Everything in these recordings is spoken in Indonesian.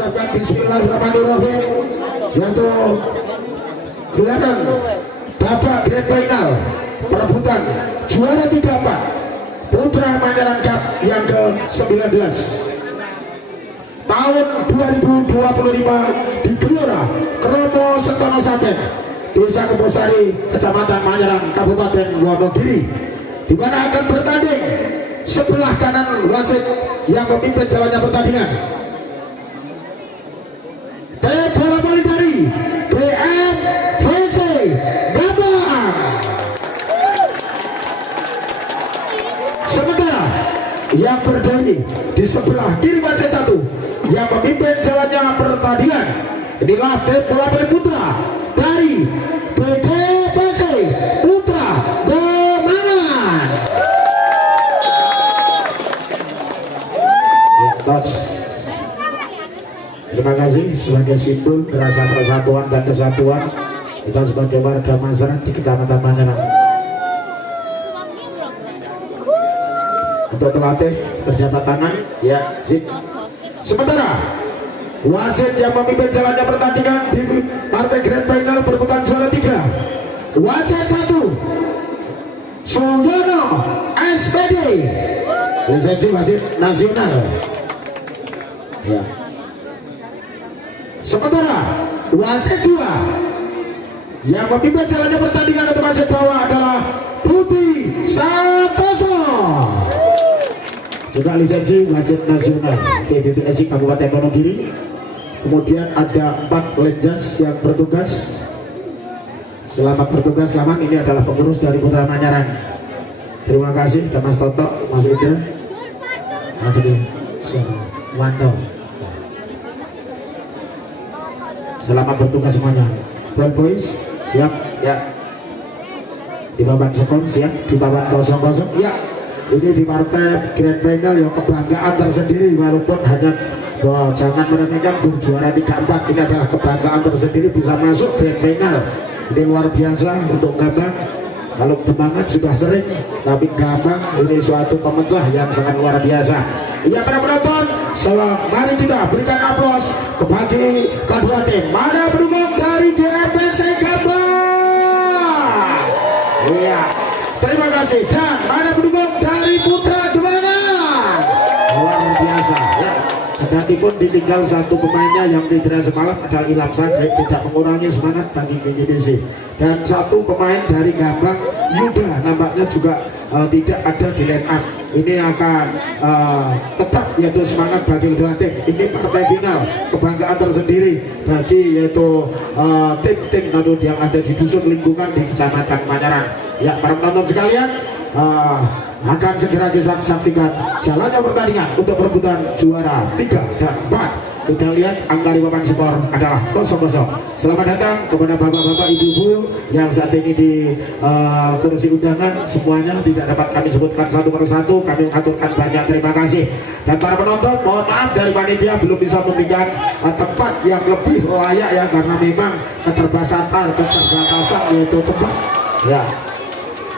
mengucapkan bismillahirrahmanirrahim yaitu gelaran babak grand final perebutan juara 3 Putra Manyaran Cup yang ke-19 tahun 2025 di Gelora Kromo Sentono Saten, Desa Kebosari, Kecamatan Manyaran, Kabupaten Wonogiri, di mana akan bertanding sebelah kanan wasit yang memimpin jalannya pertandingan. Bola voli dari BMVC Gambang. Sementara yang berdiri di sebelah kiri wasit 1 yang memimpin jalannya pertandingan inilah tim bola voli putra dari BDPC Putra Demangan. Terima kasih sebagai simbol rasa persatuan dan kesatuan kita sebagai warga masyarakat di Kecamatan Manyaran. Untuk pelatih berjabat tangan ya sip. Sementara wasit yang memimpin jalannya pertandingan di partai grand final perebutan juara 3 wasit 1 Suyono SPD, lisensi wasit nasional ya. Sementara wasit 2 yang memimpin jalannya pertandingan untuk wasit bawah adalah Budi Santoso, juga lisensi wasit nasional PBPSI Kabupaten Wonogiri. Kemudian ada 4 lenjas yang bertugas. Selamat bertugas, selamat. Ini adalah pengurus dari Putra Manyaran. Terima kasih Mas Toto, Mas Indra, Mas Wando. Selamat bertugas semuanya. Ball boys siap ya. Di papan sekon siap, di papan 00 ya. Ini di partai grand final yang kebanggaan tersendiri, walaupun hanya jangan meremehkan juara 3-4. Ini adalah kebanggaan tersendiri bisa masuk grand final. Ini luar biasa untuk Gambang. Kalau Demangan sudah sering, tapi Gambang ini suatu pemecah yang sangat luar biasa. Ya para penonton, mari kita berikan aplaus bagi kedua tim. Mana pendukung dari DMPC Gambang? Iya, terima kasih. Dan mana pendukung dari Putra Demangan? Luar biasa ya. Kedatipun ditinggal satu pemainnya yang cedera semalam adalah Ilham Sagri, tidak mengurangi semangat bagi GGDC. Dan satu pemain dari Gambang, Yuda, nampaknya juga tidak ada di line up. Ini akan tetap yaitu semangat bagi kedua tim. Ini partai final, kebanggaan tersendiri bagi yaitu tim-tim yang ada di dusun lingkungan di Kecamatan Manyaran. Ya para penonton sekalian, akan segera disaksikan jalannya pertandingan untuk perebutan juara 3 dan 4. Kita lihat angka di papan skor adalah 0-0. Selamat datang kepada bapak-bapak ibu-ibu yang saat ini di kursi undangan. Semuanya tidak dapat kami sebutkan satu persatu. Kami mengaturkan banyak terima kasih. Dan para penonton, mohon maaf dari panitia belum bisa memberikan tempat yang lebih layak ya, karena memang keterbatasan yaitu tempat. Ya,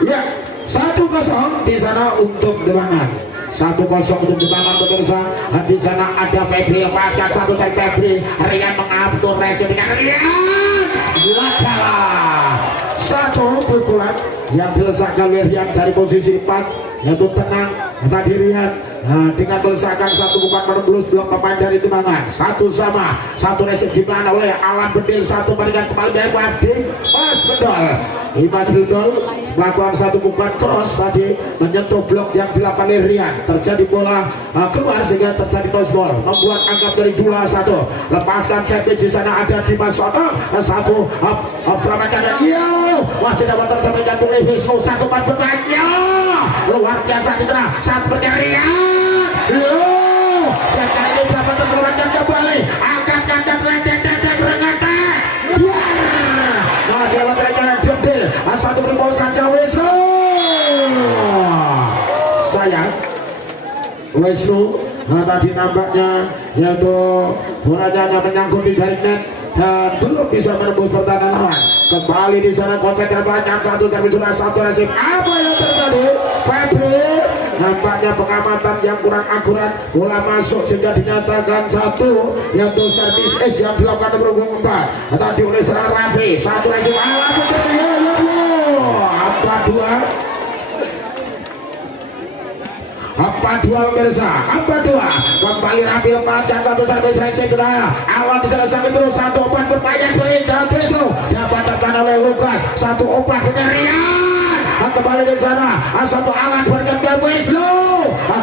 ya. 1-0 di sana untuk Demangan. 1-0 untuk Demangan pemirsa. Di sana ada Febri, lepaskan satu dari Febri. Rian mengatur resi dengan Rian. Lakalah. Satu pukulan yang dilesakkan oleh Rian dari posisi 4, yaitu tenang tadi Rian. Dengan melesakan satu pukulan menembus blok pemain dari Demangan. 1-1. Satu resi dimana oleh Alan Bedil. Satu berikan kembali dari Wadi Mas Bedol. Iman Bedol melakukan satu pukulan cross tadi menyentuh blok yang dilakukan oleh Rian. Terjadi bola keluar sehingga terjadi toss ball, membuat angka dari 2-1. Lepaskan champion di sana ada Dimas Soto. Satu selamatkan yo masih dapat terjadi oleh Wisnu. Satu pukulan yo luar biasa di tengah saat Rian. Dan kali ini dapat terselamatkan kembali. Angkat rendek rengatah. Masih ada rencana Bedil. Satu beri saja Wisnu. Sayang Wisnu tadi nampaknya yaitu bolanya hanya menyangkut di jaring net dan belum bisa menembus pertahanan lawan. Kembali di sana konsep terbanyak satu tapi sudah satu resip. Apa yang terjadi? Nampaknya pengamatan yang kurang akurat, bola masuk sehingga dinyatakan satu, yaitu servis S yang dilakukan nomor 4 tadi oleh seorang Raffi. Satu lagi malah apa dua pemirsa, apa dua kembali Raffi lepaskan satu servis racing ke daya awan diselesaikan terus satu obat berpayang beri dan Wisnu dapat tertahan oleh Lukas satu obat kenarian kembali di sana satu alat berkembang Wisnu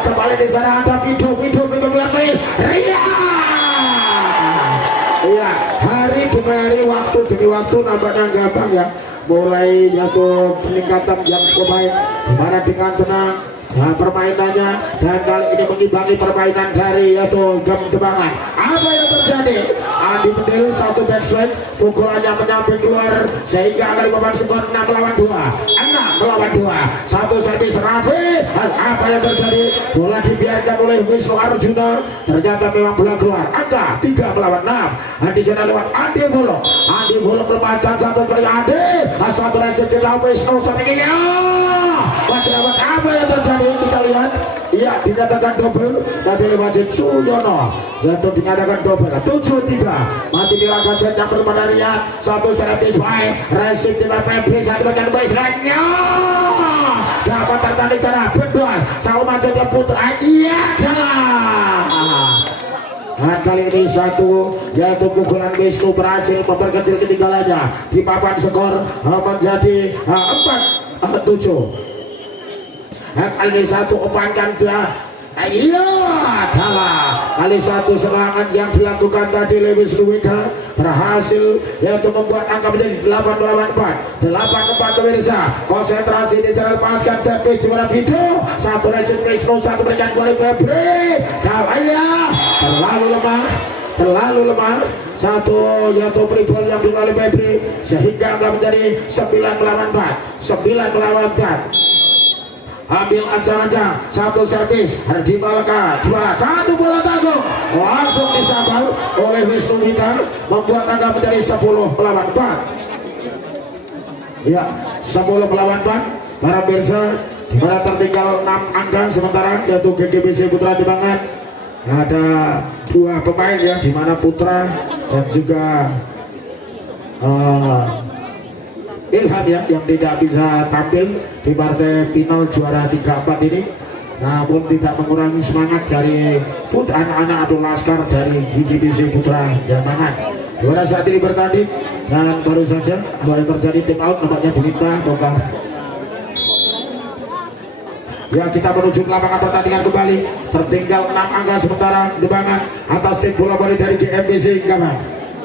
kembali di sana ada hidup Ria. Iya, hari demi hari, waktu demi waktu nampaknya gampang ya, mulai jatuh peningkatan yang pemain dimana dengan tenang permainannya, dan kali ini mengimbangi permainan dari yaitu Gembangan. Apa yang terjadi? Andi Mendel satu backswing, pukulannya menyamping keluar sehingga kali papan skor 6 melawan 2. Satu servis Raffi. Apa yang terjadi? Bola dibiarkan oleh Wisnu Arjuna, ternyata memang bola keluar. Angka 3 melawan 6. Di sana lewat Andi Bolo melepaskan satu kali Andi. Satu lagi dilawan Wisnu sepertinya. Apa yang terjadi? Kita lihat, iya dinyatakan double tadi lewat Suyono, yaitu dinyatakan double 7-3 masih dilakukan yang perpandarian satu servis baik racing di Febri satu dengan baik serangnya dapat tertarik cara berdua sama macamnya Putra. Iya nah, kali ini satu yaitu pukulan Wisnu berhasil memperkecil ketinggalannya di papan skor menjadi 4-7. Kali ini satu umpankan dia. Iya, kali satu serangan yang dilakukan tadi Lewis Luwika berhasil yaitu membuat angka menjadi 8 melawan 4. 8-4 pemirsa. Konsentrasi di sana lepaskan servis juara video. Satu racing Wisnu, satu berikan oleh Febri. Dawanya terlalu lemah. Satu yaitu pribol yang dilalui Febri sehingga angka menjadi 9 melawan 4. Ambil ancang-ancang satu servis di Malaka 2 1 bola tanggung langsung disambal oleh Wisnu Wika membuat angka menjadi 10 melawan 4. Ya 10 melawan 4 para pemirsa, dimana tertinggal 6 angka sementara yaitu GGBC Putra Dembangan. Ada 2 pemain ya, dimana Putra dan juga Ilham ya yang tidak bisa tampil di partai final juara 3-4 ini, namun tidak mengurangi semangat dari anak-anak atau laskar dari GGBC Putra Dembangan. Juara saat ini bertanding dan baru saja mulai terjadi tim out nampaknya Bulita ataukah ya. Kita menuju ke lapangan pertandingan kembali, tertinggal 6 angka sementara Dembangan atas tim bola voli dari GMBC Gaman.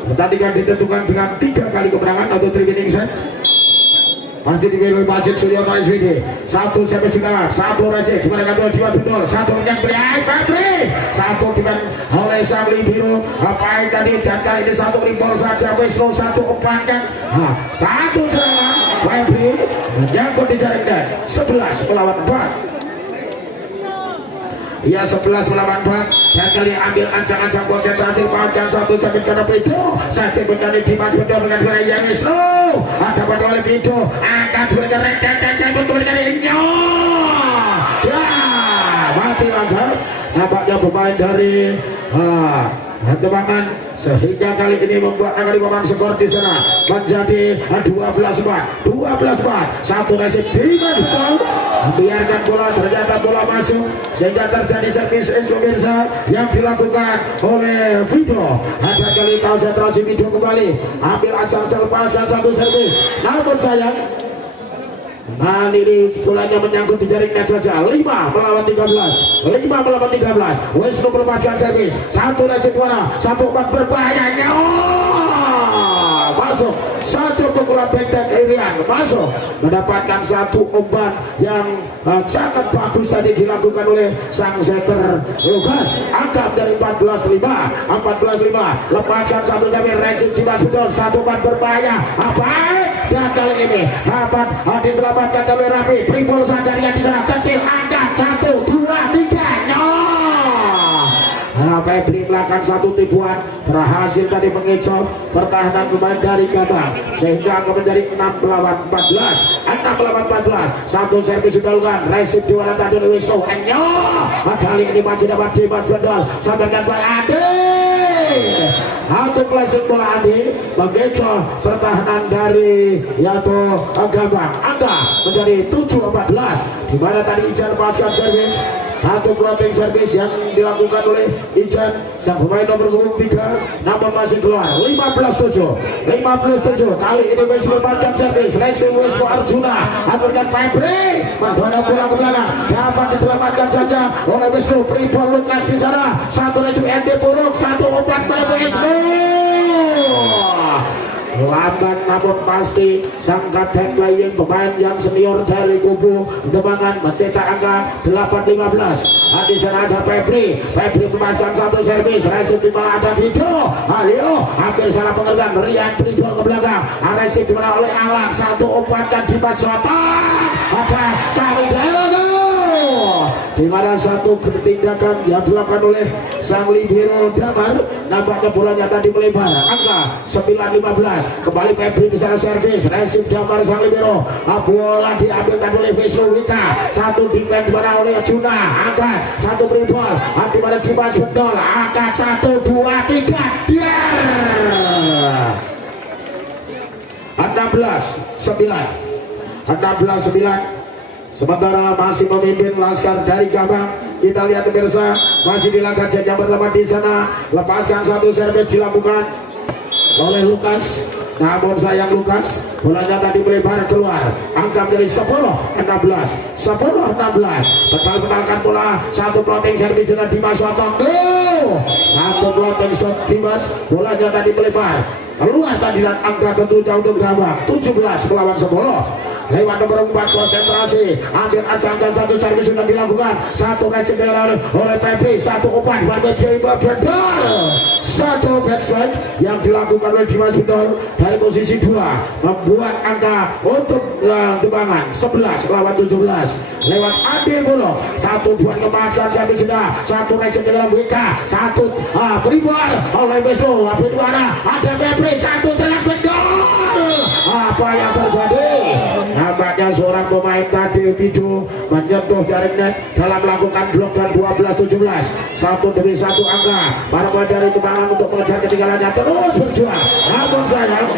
Pertandingan ditentukan dengan 3 kali kemenangan atau 3 winning set. Masih dipilih Masjid Suryono SWD. Satu sampai juga satu resi gimana kan 2-2 satu yang Febri satu dimain oleh Samli Biru apa tadi, dan kali ini satu rimpol saja Wisnu satu umpankan satu serangan Febri menyangkut di jaring dan 11 melawan 4. Iya 11 melawan 4 dan kali ambil ancang-ancang konsentrasi panjang satu sampai karena Pido saat bertanding di Madura dengan wilayah Wisnu ada pada oleh Pido angkat dengan dan betul dengan Inyo ya mati langgar nampaknya pemain dari Dembangan sehingga kali ini membuat angka di papan skor di sana menjadi 12-4 satu resip di Madura membiarkan bola, ternyata bola masuk sehingga terjadi servis pemirsa yang dilakukan oleh Vito. Ada kali konsentrasi Vito kembali ambil acang-acang lepaskan satu servis, namun sayang nah ini bolanya menyangkut di jaring net saja. 5 melawan 13 Wisnu melepaskan servis satu resip warna satu umpan berbahayanya masuk satu pukulan backdash Irian masuk mendapatkan satu umpan yang sangat bagus tadi dilakukan oleh sang setter Lukas. Angkat dari 14-5 lepaskan satu jamir resip di Madura satu umpan berbahaya baik, dan kali ini dapat diselamatkan oleh Raffi. Pribol saja yang di sana kecil angkat 1 2 3 Febri melakukan satu tipuan, berhasil tadi mengecoh pertahanan pemain dari Gabang sehingga akan menjadi 6 melawan 14. 6 melawan 14. Satu servis sudah lakukan, resip di warna tadi oleh Wisnu Enyo. Kali ini masih dapat Dimas Bendol, sampaikan Pak Ade. Satu klasik bola Ade mengecoh pertahanan dari yaitu Gabang. Angka menjadi 7-14, di mana tadi Ijan paskan servis. Satu floating service yang dilakukan oleh Ijan, sang pemain nomor punggung 3, namun masih keluar. 15-7 kali ini Wisnu mendapatkan servis. Racing Wisnu Arjuna aturkan Febri mendorong bola ke belakang, dapat diselamatkan saja oleh Wisnu. Pribon Lukas di sana, satu racing ND buruk, satu obat dari Wisnu. Lambat namun pasti sang kapten playing pemain yang senior dari kubu Demangan mencetak angka 8-15. Di sana ada Febri memasukkan satu servis, resip di mana ada Vido Alio, hampir salah pengertian. Rian Pribon ke belakang, resip di mana oleh Alang, satu umpankan di selatan, ada Kali Delago, di mana satu tindakan yang dilakukan oleh sang libero Damar. Nampaknya bolanya tadi melebar, angka 9-15. Kembali Febri di sana servis, resip Damar sang libero. Bola diambil tadi oleh Wisnu Wika, satu defense di mana oleh Juna, angkat satu Pribon, di mana Dimas Bendol, angkat 1, 2, 3, biar 16-9. Sementara masih memimpin Laskar dari Gabang. Kita lihat pemirsa, masih dilakukan saja berteman di sana. Lepaskan satu servis dilakukan oleh Lukas. Namun sayang Lukas, bolanya tadi melebar keluar. Angka menjadi 10-16. Betal-betalkan bola. Satu floating servis dengan Dimas Watong. Satu floating shot Dimas, bolanya tadi melebar keluar tadi, dan angka ketujuh untuk Gabang 17-10. Lewat nomor 4 konsentrasi, ambil ancang-ancang satu servis sudah dilakukan, satu resip oleh Febri, satu umpan pada Dimas Bendol, satu backslide yang dilakukan oleh Dimas Bendol dari posisi 2, membuat angka untuk Demangan 11-17. Lewat ambil bola, satu buat kemajuan servis sudah, satu resip dalam WK, satu Pribon oleh Wisnu, ada Febri, satu telak Bendol. Apa yang terjadi? Nampaknya seorang pemain tadi Vido menyentuh jaring net dalam melakukan blok, dan 12-17. Satu demi satu angka para pemain dari Demangan untuk mengejar ketinggalannya, terus berjuang. Namun sayang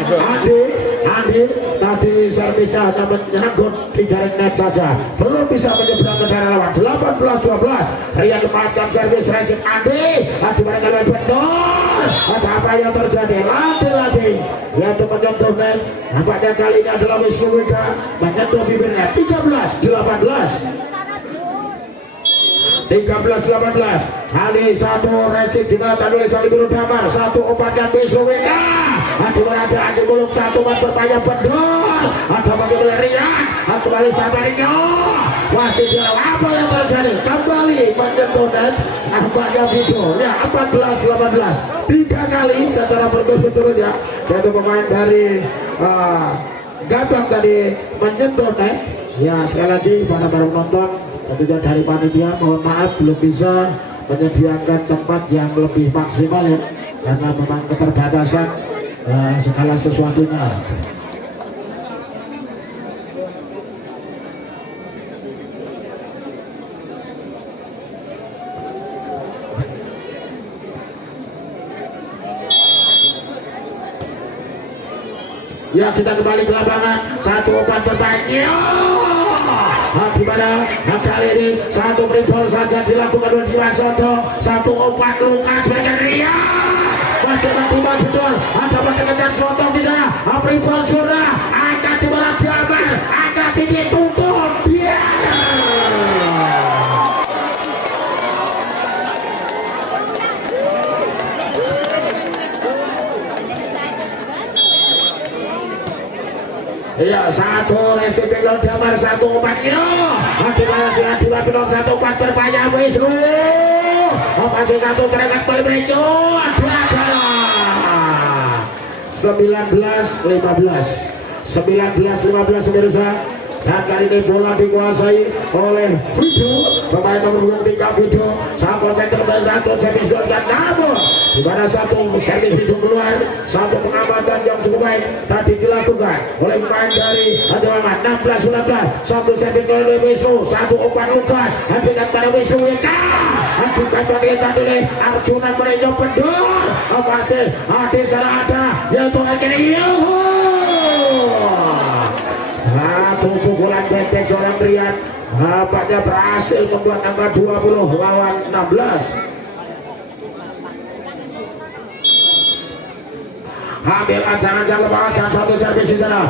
Andi tadi servisnya hanya menyangkut di jaring net saja, belum bisa menyeberang ke daerah lawan. 18-12. Rian lepaskan servis, resip Andi, dimana oleh Bendol. Ada apa yang terjadi? Lagi-lagi yaitu menyentuh net. Nampaknya kali ini adalah Wisnu Wika menyentuh bibirnya. 13-18. Kali satu resip dimana oleh sang libero Damar, satu obatkan Wisnu Wika. Di mana ada Andi Muluk, satu mat berpayah Bendol, ada bagi oleh Rian, kembali Sabarinyo. Masih jauh, apa yang terjadi? Kembali menyentuh net. Nampaknya Vido ya 14-18. 3 kali secara berturut-turut ya, yaitu pemain dari Gabang tadi menyentuh net. Ya sekali lagi pada para penonton, tentunya dari panitia mohon maaf belum bisa menyediakan tempat yang lebih maksimal ya, karena memang keterbatasan segala sesuatunya. Ya kita kembali ke lapangan, satu obat berbanyak. Di mana kali ini satu Pribon saja dilakukan oleh Dimas Soto, satu obat Lukas Begeria. Masih Dimas betul, ada mengejar Soto di sana. Pribon curah, angkat di mana Damar, angkat sini tutup. Iya, satu resip Bendol Damar, satu obat Dimas Bendol, satu obat berpayah Wisnu. Masih satu terekat balik Brejo. 19-15 pemirsa. dan kali ini bola dikuasai oleh Vido, pemain nomor 23 Vido. Satu center berlaku servis dua namun di mana satu servis Vido keluar, satu pengamatan yang cukup baik tadi dilakukan oleh pemain dari Adewama 16-19. Satu servis oleh Wisnu, satu umpan Lukas, hadirkan pada Wisnu Wika, hadirkan pada oleh Arjuna Merenyo Pendor. Masih di sana ada yaitu akhirnya satu pukulan benteng seorang Rian nampaknya berhasil membuat angka 20 lawan 16. Ambil ancang-ancang lepaskan satu servis di sana.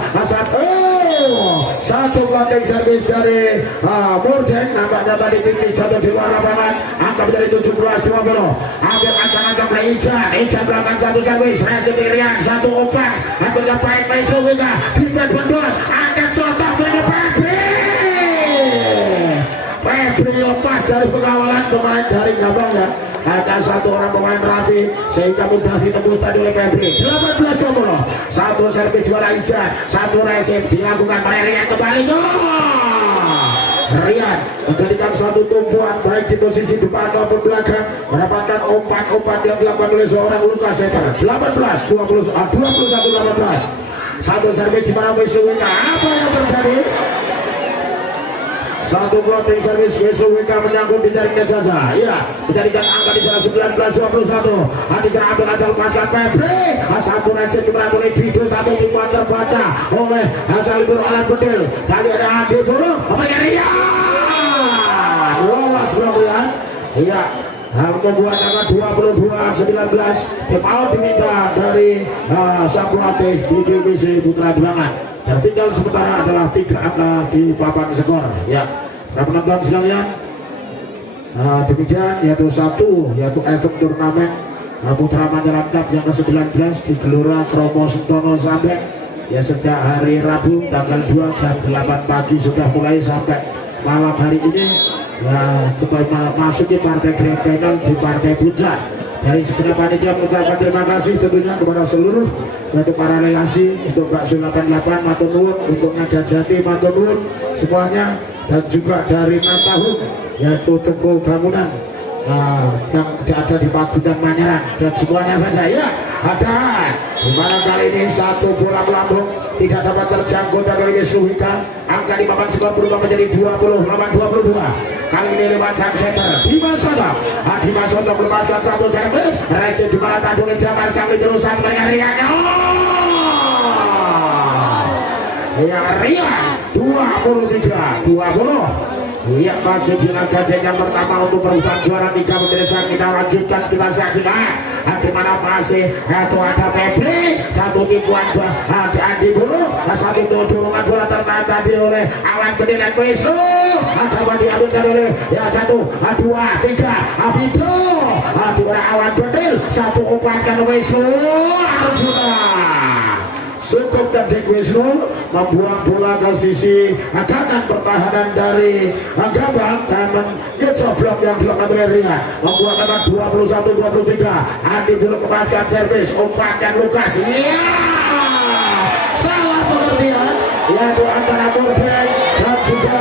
Satu kontak servis dari Morden, nampaknya tadi tinggi satu di luar lapangan. Angka menjadi 17-20. Ambil ancang-ancang oleh Ijan belakang satu servis. Resitirian satu umpan. Akhirnya baik Maestro Wika. Dipen Pendor angkat sotak dari Febri lepas dari pengawalan pemain dari Gabang ya. Ada satu orang pemain Raffi sehingga mudah ditembus tadi oleh Febri. 18-20. Satu servis juara Ijan, satu resip dilakukan oleh Rian kembali. Rian menjadikan satu tumpuan baik di posisi depan maupun belakang, mendapatkan umpan-umpan yang dilakukan oleh seorang Lukas Seter. 18-21-18. Satu servis di mana Wisnu Wika. Apa yang terjadi? Satu floating service Wisnu Wika menyangkut di jaringnya Jaja. Iya, menjadikan angka di sana 19-21. Hadikan ambil aja lepaskan Febri. Satu resip diberangkat oleh Bido, satu tipuan terbaca oleh Hasan Libur Alan Bedil. Tadi ada Adi Bulu, apalagi Rian lolos Rian. Iya, membuat angka 22-19. Kepala diminta dari sang pelatih di divisi Putra Demangan. Dan tinggal sementara adalah 3 angka di papan skor ya. Para penonton sekalian, demikian yaitu satu yaitu event turnamen Putra Manjaran Cup yang ke-19 di Gelora Kromo Sentono sampai ya sejak hari Rabu tanggal 2 jam 8 pagi sudah mulai sampai malam hari ini ya masuki partai grand final di partai puncak. Dari segenap panitia mengucapkan terima kasih tentunya kepada seluruh yaitu para relasi untuk Bakso 88 matur nuwun, untuk Naga Jati matur nuwun semuanya, dan juga dari Natahun yaitu toko bangunan yang ada di Pagudan Manyaran dan semuanya saja ya. Ada dimana kali ini satu bola melambung tidak dapat terjangkau dari Wisnu Wika. Angka di papan skor berubah menjadi 20-22. Kali ini lewat sang setter Dimas Soto melepaskan satu servis. Resip di mana tadi oleh Jamar Sang terusan dari Rian. Ya Rian 23-20. Iya, masih di laga yang pertama untuk perubahan juara 3 pemirsa. Kita lanjutkan, kita saksikan di mana masih itu ada Febri, satu tipuan ada Andi Bulu, satu dorongan bola tertahan tadi oleh Alan Bedil dan Wisnu. Ada diambilkan oleh ya 1, 2, 3 Abido. Di mana Alan Bedil, satu umpankan Wisnu Arjuna. Cukup cerdik Wisnu membuang bola ke sisi kanan pertahanan dari Gabang dan mengecoblok yang dilakukan oleh Rian, membuat angka 21-23. Andi Bulu kembalikan servis umpan dan Lukas. Iya, salah pengertian yaitu antara Morden dan juga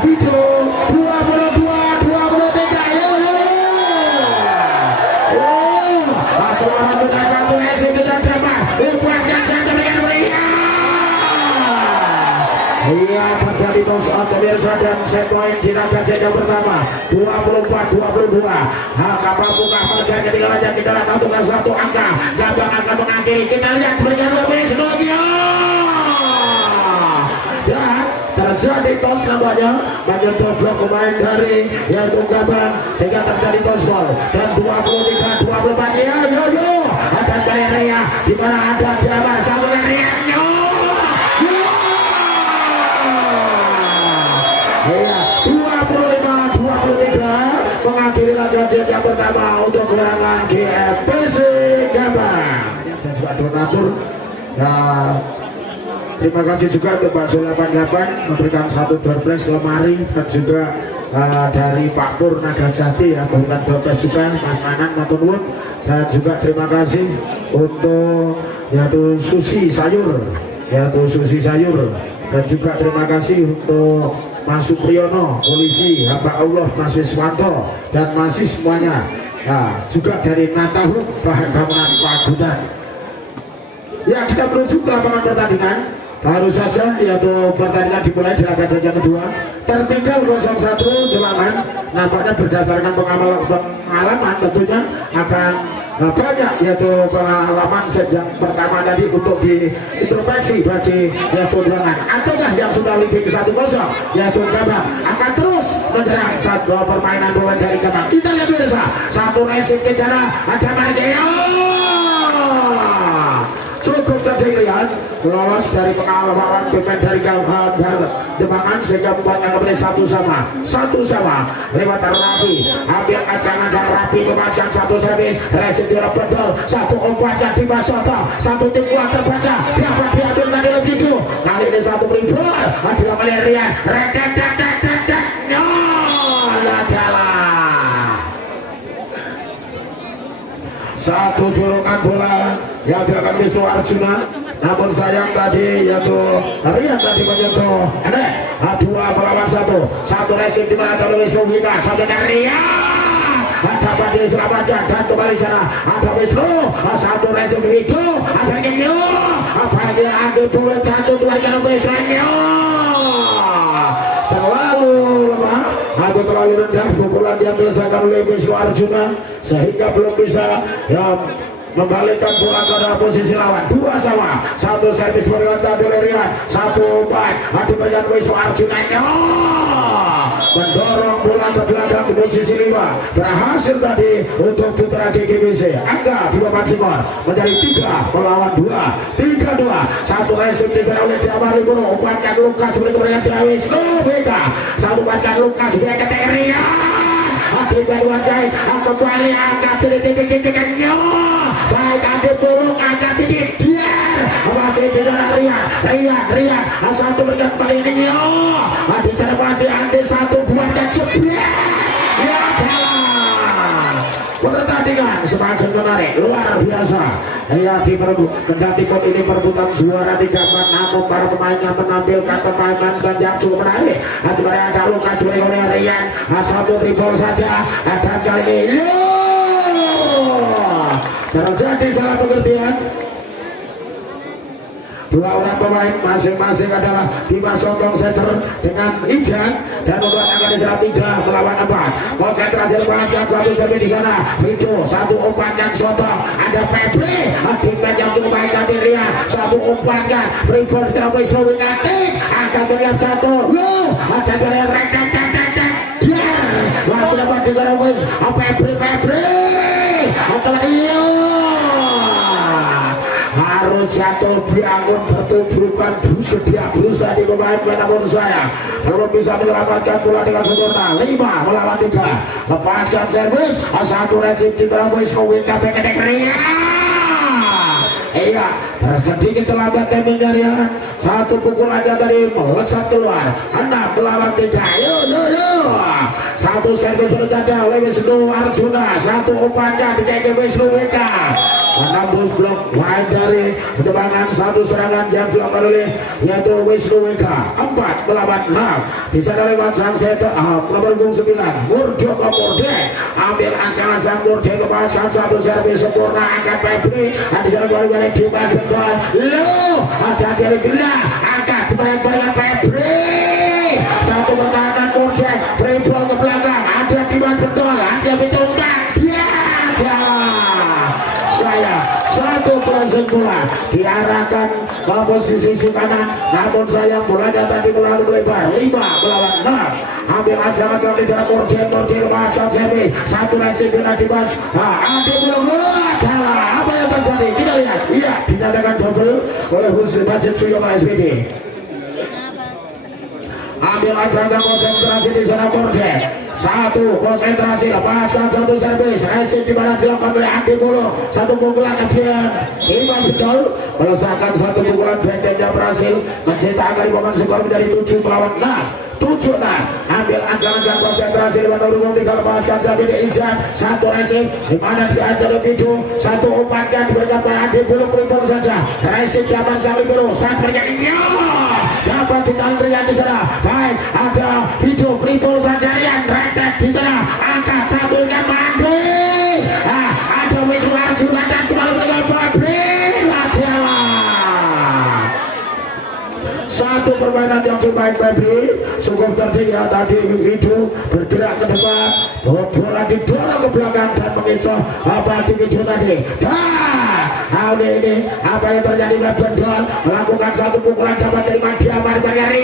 Vido. 22-23. Cuma satu resip tidak dapat umpankan saja dengan Rian. Iya, terjadi toss out pemirsa dan set point di laga yang pertama 24-22. Kapal buka pecah ketinggalan kita lihat satu angka. Gabang akan mengakhiri. Kita lihat berikan lebih selanjutnya. Dan terjadi toss namanya menyentuh blok pemain dari yaitu Gabang sehingga terjadi toss ball dan 23-24. Ya yo ada Ria di mana ada Jamar satu Ria. Iya, 25-23 mengakhiri laga yang pertama untuk kemenangan GFPC Gabang. Dan juga donatur. Nah, terima kasih juga untuk Bakso 88 memberikan satu door prize lemari dan juga dari Pak Pur Naga Jati yang memberikan door prize juga Mas Manan matur. Dan juga terima kasih untuk yaitu sushi sayur yaitu Susi Sayur, dan juga terima kasih untuk Mas Supriyono, polisi, hamba Allah, Mas Wiswanto, dan masih semuanya. Nah, juga dari Natahu, bahan bangunan Pagunan. Ya, kita menuju ke lapangan pertandingan. Baru saja yaitu pertandingan dimulai di laga jam kedua. Tertinggal 0-1 Demangan. Nampaknya berdasarkan pengalaman tentunya akan banyak yaitu pengalaman sejak pertama tadi untuk diintrospeksi bagi yaitu Demangan. Ataukah yang sudah lebih ke 1-0 yaitu Gabang akan terus menyerang satu permainan bola dari Gabang. Kita lihat biasa satu racing bicara ada Marjaya. Cukup kejadian lolos dari pengalaman pemain dari Demangan sehingga membuatnya kembali satu sama lewat Rafi ambil acang-acang Rafi memasang satu servis racing dia bedol satu obatnya di Masoto satu tim kuat terbaca dapat diambil tadi lebih itu kali ini satu ribu adalah Valerian satu dorongan bola yang dilakukan Wisnu Arjuna, namun sayang tadi yaitu Rian tadi menyentuh dua melawan satu racing di mana kalau Wisnu Wika sampai dari Rian dapat diselamatkan dan kembali sana ada Wisnu satu racing itu ada Nyo apa yang ada boleh satu dua yang Wisnu terlalu lemah atau terlalu rendah pukulan yang diselesaikan oleh Wisnu Arjuna sehingga belum bisa membalikkan bola ke dalam posisi lawan. Dua sama satu servis berkata Rian satu umpan hati banyak Wisnu Arjuna mendorong bola ke belakang di posisi 5 berhasil tadi untuk putra GGBC angka 2 skor menjadi 3 melawan 2 3-2 satu racing dikejar oleh Jamal Liburo umpankan Lukas berikutnya di Wisnu Wika satu umpankan Lukas dia ke Rian hati baruan jahit kembali angkat sedikit baik Andi Burung angkat sedikit biar masih di sana Rian satu berikan kembali ini Andi sana masih Andi satu buatnya jebret ya kalah pertandingan semakin menarik luar biasa ya di kendati pot ini perebutan juara 3-4 namun para pemainnya menampilkan permainan dan yang cukup menarik hati mereka ada Lukas berikutnya Rian satu dribble saja dan kali ini terjadi salah pengertian dua orang pemain masing-masing adalah Dimas Songkong center dengan Ijan dan membuat angka di sana 3 melawan 4 konsentrasi lepaskan satu sampai di sana Vito satu umpan yang soto ada Febri timnya yang cukup baik tadi Rian satu umpannya Freeport sampai Wisnu Wingatik akan melihat jatuh ada melihat rekan masih dapat di sana Febri atau harus jatuh diangkut bertubrukan berusaha di pemain namun saya belum bisa menyelamatkan bola dengan sempurna 5 melawan 3 lepaskan servis satu racing di terabis Wika Bekedek Ria iya sedikit terlambat timingnya Rian satu pukulannya dari melesat keluar 6 melawan 3 yo satu servis berjada oleh Wisnu Arjuna satu umpannya di Wisnu Wika menembus blok wide dari Demangan satu serangan yang dilakukan oleh yaitu Wisnu Wika 4 melawan 6 bisa dari sang setter nomor 9 Murdio Komorde ambil ancaman sang Murde lepaskan satu servis sempurna angkat Febri di sana kembali Dimas Bendol ada dari Bila angkat dengan Febri satu pertahanan Murde dribble ke belakang ada Dimas Bendol ada Bitungkan satu proses bola diarahkan ke posisi kanan namun sayang bolanya tadi terlalu lebar 5 melawan 6 ambil aja di sana Morde lepaskan Semi satu racing kena Dimas Andi belum salah apa yang terjadi kita lihat iya dinyatakan double oleh Husin Majid Suyono SPD ambil aja konsentrasi di sana Morde satu konsentrasi, lepaskan satu servis, resip di mana dilakukan oleh Andi Bulu, satu pukulan kemudian Imam Bedol melesakan satu pukulan bentengnya berhasil menciptakan rebound skor menjadi 7 melawan 7. Ambil ancang-ancang konsentrasi di mana Urung tinggal lepaskan Jabir Izan, satu resip di mana diajar Bidu, satu umpankan diberikan oleh Andi Bulu, Pribol saja resip dapat Sali Bulu saat bernyanyi dapat ditahan Rian di sana. Baik, ada Bidu, Pribol saja Rian retek di sana, angkat satunya mandi. Ada Wisnu Arjuna dan kembali dengan Babri Latiala. Satu permainan yang cukup baik Babri, cukup cerdik ya tadi. Bidu bergerak ke depan, bola didorong ke belakang dan mengincar di Bidu tadi. Ini apa yang terjadi? Bedol melakukan satu pukulan dapat terima diamar dari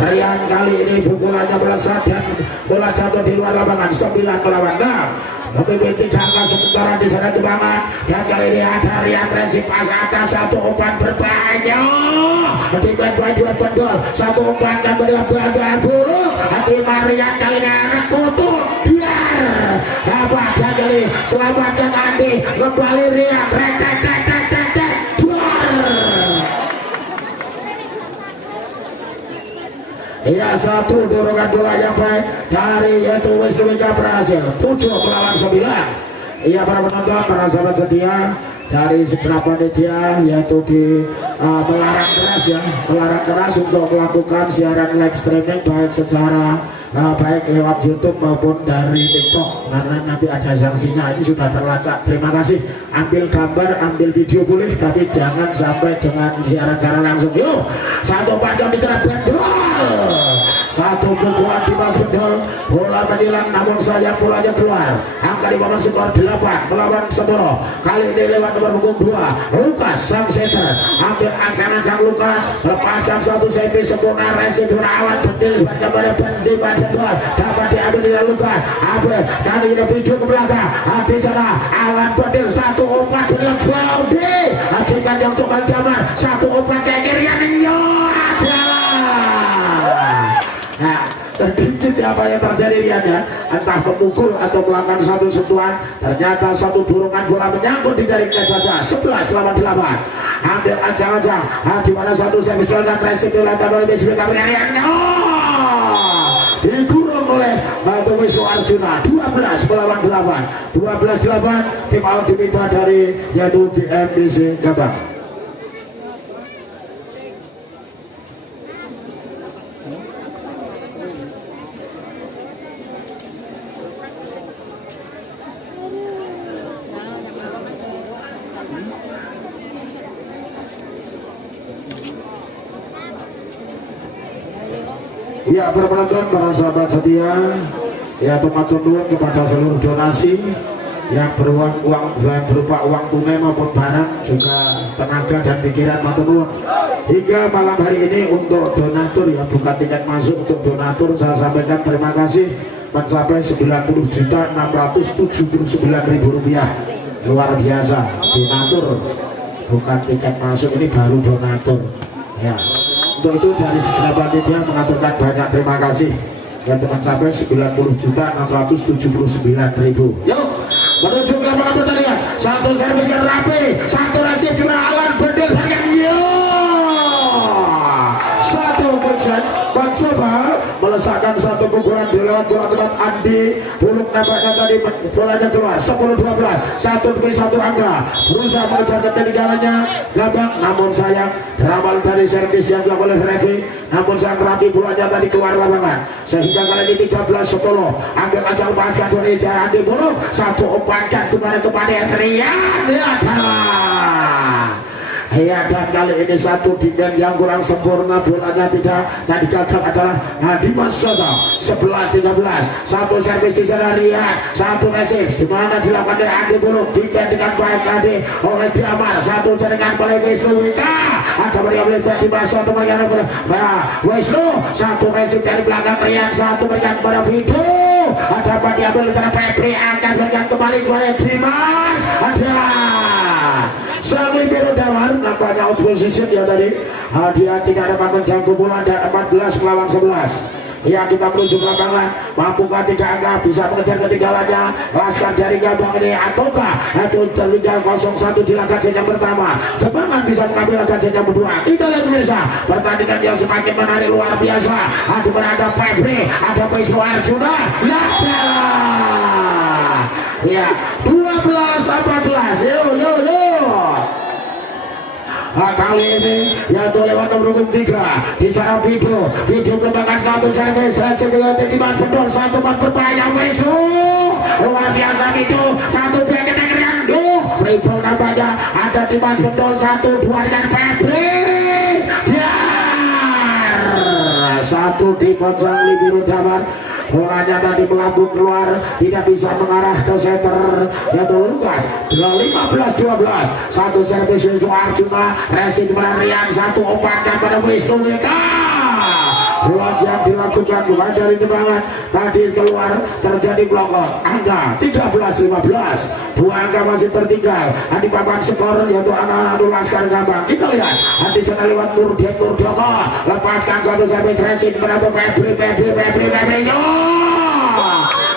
Rian kali ini pukulannya melesat dan bola jatuh di luar lapangan. 9 melawan 6. Lebih 3 angka sementara di sana Jebangan, dan kali ini ada Rian resip pas atas satu umpan berbahaya. Ketika dua Bedol satu umpan dan berbahaya buruk. Hati Marian kali ini kutu biar dapat kali selamatkan Andi kembali Rian retek iya, satu dorongan bola yang baik dari yaitu Wisnu Wika berhasil 7 melawan 9. Iya para penonton, para sahabat setia dari segenap panitia yaitu di melarang keras ya, melarang keras untuk melakukan siaran live streaming baik secara baik lewat YouTube maupun dari TikTok karena nanti ada sanksinya. Ini sudah terlacak. Terima kasih. Ambil gambar, ambil video boleh, tapi jangan sampai dengan siaran secara langsung. Yuk, satu panjang diterap Bedol, satu pukulan di Bedol, bola menilang namun sayang bolanya keluar. Angka di bawah skor 8 melawan 10. Kali ini lewat nomor punggung 2 Lukas sang center. Ambil ancang-ancang Lukas, lepaskan satu servis sempurna resip Awan Bedil sebagai pada Bendi Bedol dapat diambil di Lukas. Abel cari ini video ke belakang. Di sana Awan Bedil satu umpan dengan Baudi. Adikan yang coba jamar satu umpan ke Rian Nah, sedikit apa yang terjadi Rian ya, entah memukul atau melakukan satu sentuhan, ternyata satu dorongan bola menyangkut di jaringnya saja. 11 lawan 8. Ambil ancang-ancang di mana satu servis bola dan resip dilakukan oleh BSBK Rian dikurung oleh Wisnu Arjuna. 12 melawan 8. 12-8 tim out diminta dari yaitu BMBC Gabang. Ya, para penonton, para sahabat setia, ya matur nuwun kepada seluruh donasi yang beruang berupa uang tunai maupun barang, juga tenaga dan pikiran, matur nuwun. Hingga malam hari ini untuk donatur ya, bukan tiket masuk, untuk donatur saya sampaikan terima kasih mencapai 90.679.000 rupiah. Luar biasa, donatur bukan tiket masuk, ini baru donatur ya. Untuk itu dari segenap panitia mengaturkan banyak terima kasih yang mencapai 90.679.000. Yuk menuju ke lapangan pertandingan. Satu servis yang rapi, satu resip juga Alan Bedil yang satu Vincent mencoba melesakkan satu pukulan di lewat bola cepat Andi Buluk, nampaknya tadi bolanya keluar. 10-12, satu demi satu angka berusaha mengejar ketinggalannya Gabang, namun sayang berawal dari servis yang dilakukan oleh Revi, namun sang rapi bolanya tadi keluar lapangan sehingga kali ini 13-10. Ambil aja umpankan dari Andi Buluk, satu umpankan kepada Rian ya, dan kali ini satu dengan yang kurang sempurna bolanya tidak. Tadi gagal adalah Dimas Soto. 11-13, satu servis di sana Rian, satu resip di mana dilakukan oleh Andi Buluk, dengan baik tadi oleh Diamar, satu jaringan oleh Wisnu Wika. Ada berikan oleh Dimas Soto mengenai Wisnu, satu resip dari belakang Rian, satu berikan pada Vidu. Ada apa diambil karena Febri akan berikan kembali oleh Dimas. Ada sang libero Damar, nampaknya out position ya tadi. Dia tidak dapat menjangkau bola dan 14 melawan 11. Ya, kita menuju ke lapangan. Mampukah tidak angka bisa mengejar ketinggalannya Laskar dari Gabang ini, ataukah itu tertinggal 0-1 di laga set yang pertama. Kembangan bisa mengambil laga set yang kedua. Kita lihat pemirsa, pertandingan yang semakin menarik luar biasa. Ada berada Febri, ada Wisnu Arjuna. Ya, 12-14. Yo. Kali ini yaitu lewat nomor 3 di sana video kembangan satu servis di Bandung satu man berbahaya Wisnu luar biasa itu satu dia kena ribut nampaknya ada di Bandung satu dua dengan Febri satu di Ponsang biru damar. Bolanya tadi melambung keluar, tidak bisa mengarah ke center, yaitu Lukas. 15-12, satu servis Wisnu Arjuna, Resin Marian, satu umpankan pada Wisnu Wika. Bola yang dilakukan mulai dari tembangan tadi keluar terjadi blokot. Angka 13-15, dua angka masih tertinggal. Di papan skor yaitu anak-anak Laskar Gabang. Kita lihat di sana lewat Nurdioko lepaskan satu sampai Resin berapa Febri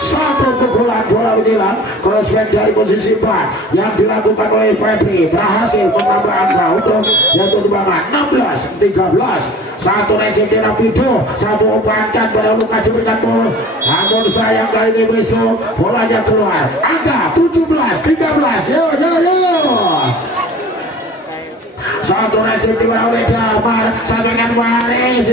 satu pukulan bola hilang crossback dari posisi 4 yang dilakukan oleh Febri berhasil menambah angka untuk yaitu tembangan 16-13. Satu Resin dengan video, satu umpankan pada Lukas diberikan bola. Namun sayang kali ini Wisnu bolanya keluar. Angka 17-13. Yo. Satu Resin diberikan oleh Damar, satu dengan Waris.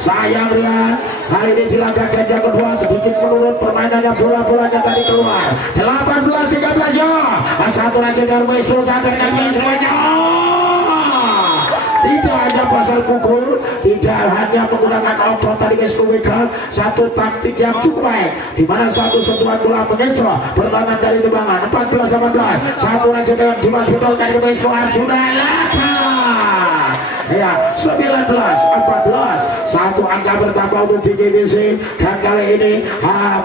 Sayang Rian, hari ini dilakukan set yang kedua sedikit menurut permainannya bola-bolanya tadi keluar. 18-13 yo. Satu Resin dengan Wisnu, satu dengan Wisnu. Tidak hanya pasal pukul, tidak hanya menggunakan otot tadi Wika, satu taktik yang cukup baik di mana satu sentuhan bola mengecoh pertahanan dari tembangan 14-18 satu Resin dengan dimasukin dari Wisnu Arjuna ya 19-14 satu angka bertambah untuk GGBC dan kali ini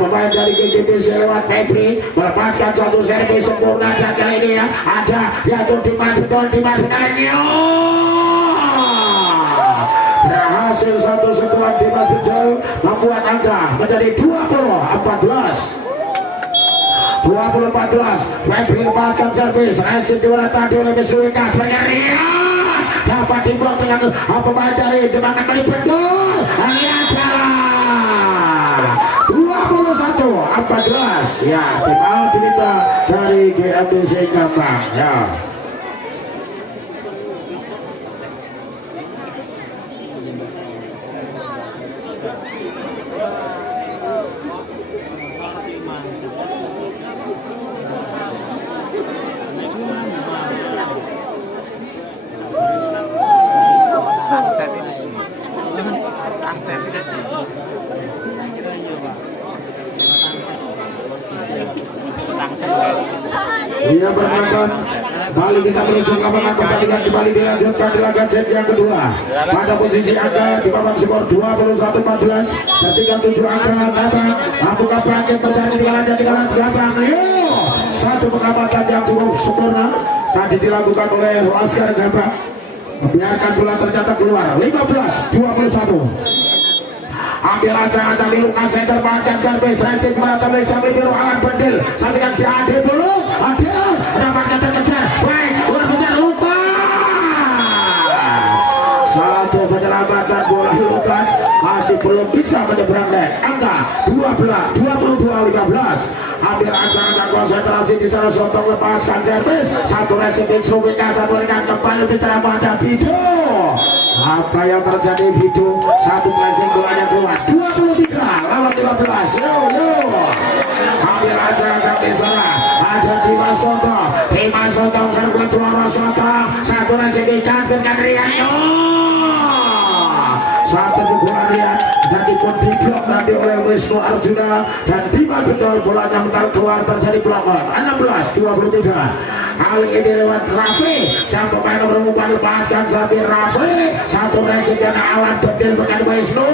pemain dari GGBC lewat Febri melepaskan satu servis sempurna dan kali ini ya ada yaitu dimasukin berhasil satu sentuhan di Madridol membuat angka menjadi 20-14 Febri lepaskan servis Resin diwarna tadi oleh Wisnu Wika sebagai Rian dapat diblok dengan pemain dari Demangan dari Bendol lihat jalan 21-14 ya tim out diminta dari GMBC Gabang ya. Ia berpenonton Bali kita menuju ke lapangan pertandingan kembali dilanjutkan di laga set yang kedua pada posisi angka di papan skor 21-14 ketika 7 angka Gabang mampukah berakhir terjadi tinggalan Gabang satu pengamatan yang cukup sempurna tadi dilakukan oleh Laskar Gabang membiarkan bola ternyata keluar 15-21 ambil ancang-ancang di Lukas center paskan servis Resin merata Malaysia biru alat bendil sampaikan di Adil dulu Adil dapatkan terkejar baik luar kejar Lukas satu penyelamatan bola Lukas masih belum bisa menyeberang net angka 22-15 ambil ancang-ancang konsentrasi di sana Sotong lepaskan servis satu Resin di Trubika satu dengan kembali bicara pada video apa yang terjadi video satu pressing bolanya keluar 23 lawan 15 yo ambil ancang-ancang di sana ada Dimas Sotong serbuan Juara Sotong satu Resin di kantin kan Rian satu pukulan Rian dan diblok nanti oleh Wisnu Arjuna dan Dimas Bendol bolanya mental keluar terjadi blokon 16-23 kali ini lewat Rafi sang pemain nomor 4 lepaskan sampai Rafi satu Resin dan alat bendil bekan Wisnu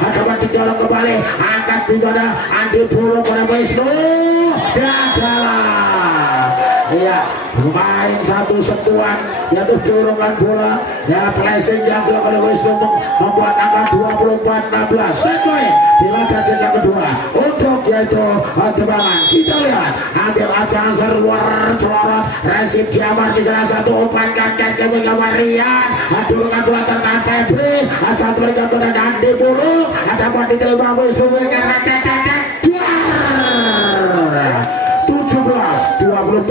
dapat didorong kembali angkat di dada Andi Puro pada Wisnu dan jalan Iya, pemain satu sentuhan yaitu dorongan bola ya, flashing yang dilakukan oleh Wisnu membuat angka 24-16 set point di laga yang kedua untuk yaitu Demangan. Kita lihat ambil aja luar celorot resip Diamar di sana, satu umpan kaget ke Rian, dorongan bola tertahan Febri, satu lagi dengan di bulu ada buat diterima Wisnu karena 17-24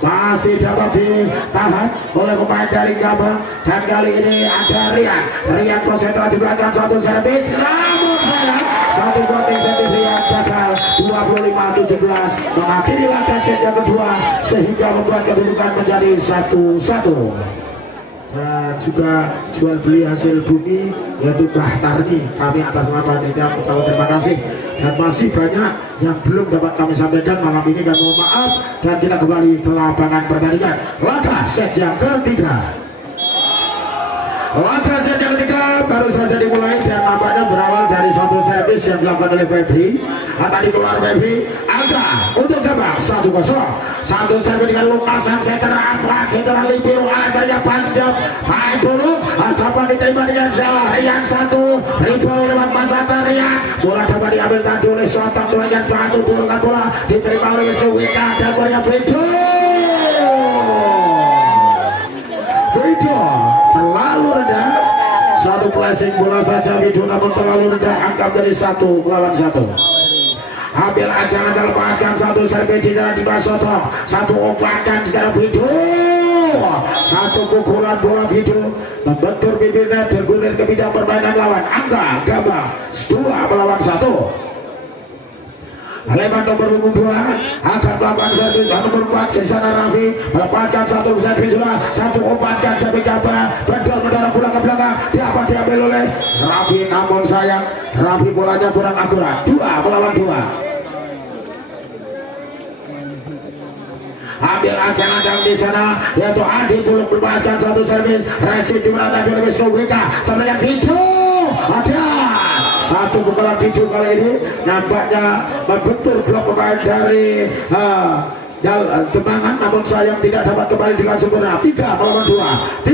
masih dapat ditahan oleh pemain dari Gabah, dan kali ini ada Rian konsentrasi belakang satu servis, namun sayang satu boting servis Rian gagal 25-17 mengakhiri laga set yang kedua sehingga membuat kedudukan menjadi 1-1. Nah, juga jual beli hasil bumi yaitu Mbah Tarni, kami atas nama panitia ucapkan terima kasih, dan masih banyak yang belum dapat kami sampaikan malam ini, dan mohon maaf, dan kita kembali ke lapangan pertandingan laga set yang ketiga. Laga set yang ketiga baru saja dimulai dan nampaknya berawal dari satu servis yang dilakukan oleh Febri. Tadi keluar Febri, angka untuk Gabah 1-0. Satu servis dengan lukasan seter apa, seter libero adanya panjang main dulu, dapat diterima dengan salah Rian satu, dribble lewat masa Rian, bola dapat diambil tadi oleh Sotong dengan batu, turunkan bola diterima oleh Wisnu Wika dan bolanya Video terlalu rendah, satu flashing bola saja Video namun terlalu rendah, angka dari 1-1. Ambil aja lepaskan satu servis di jalan di Sotong, satu obatkan di jalan Video, satu pukulan bola Video membentur bibirnya tergulir ke bidang permainan lawan. Angka Gabah 2-1. Leman nomor 2 akan melakukan servis, nomor 4 ke sana Raffi melepaskan satu servis bola, satu obatkan sampai Gabah bedol mendarat bola ke belakang, dapat diambil oleh Raffi, namun sayang Raffi bolanya kurang akurat. 2-2. Ambil ancang-ancang di sana yaitu Adi belum melepaskan satu servis, resip di mana tadi oleh Wisnu Wika sebenarnya Video ada satu pukulan Video kali ini nampaknya membentur blok pemain dari Demangan, namun sayang tidak dapat kembali dengan sempurna. 3-2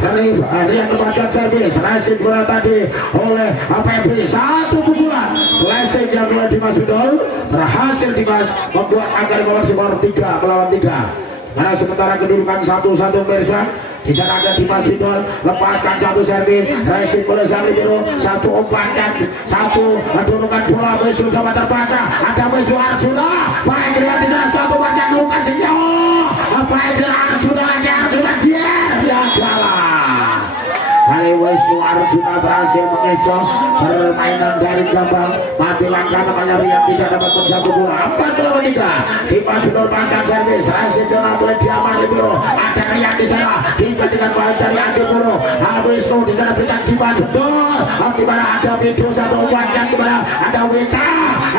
dari yang melepaskan servis, resip bola tadi oleh Febri, satu pukulan flashing yang oleh Dimas Bidol berhasil Dimas membuat angka di bawah skor 3-3. Nah, sementara kedudukan 1-1 Mirsa. Di sana ada Dimas Bidol, lepaskan satu servis, resip oleh Salibiro, satu umpan, satu dorongan bola Wisnu dapat terbaca, ada Wisnu Arjuna, baik lihat di sana satu banyak Lukas Sinyo, baik Arjuna lagi biar ya kalah. Kali Wisnu Arjuna berhasil mengecoh permainan dari Gabah, mati langkah namanya Rian tidak dapat menjaga bola. 4-3 Dimas Bidol bahkan servis, resip bola oleh Diamar Libero, ada Rian di sana diberikan baik dari Adi Puro, Wisnu di sana berikan Dimas Bidol, di mana ada Video satu umpan, di mana ada Wika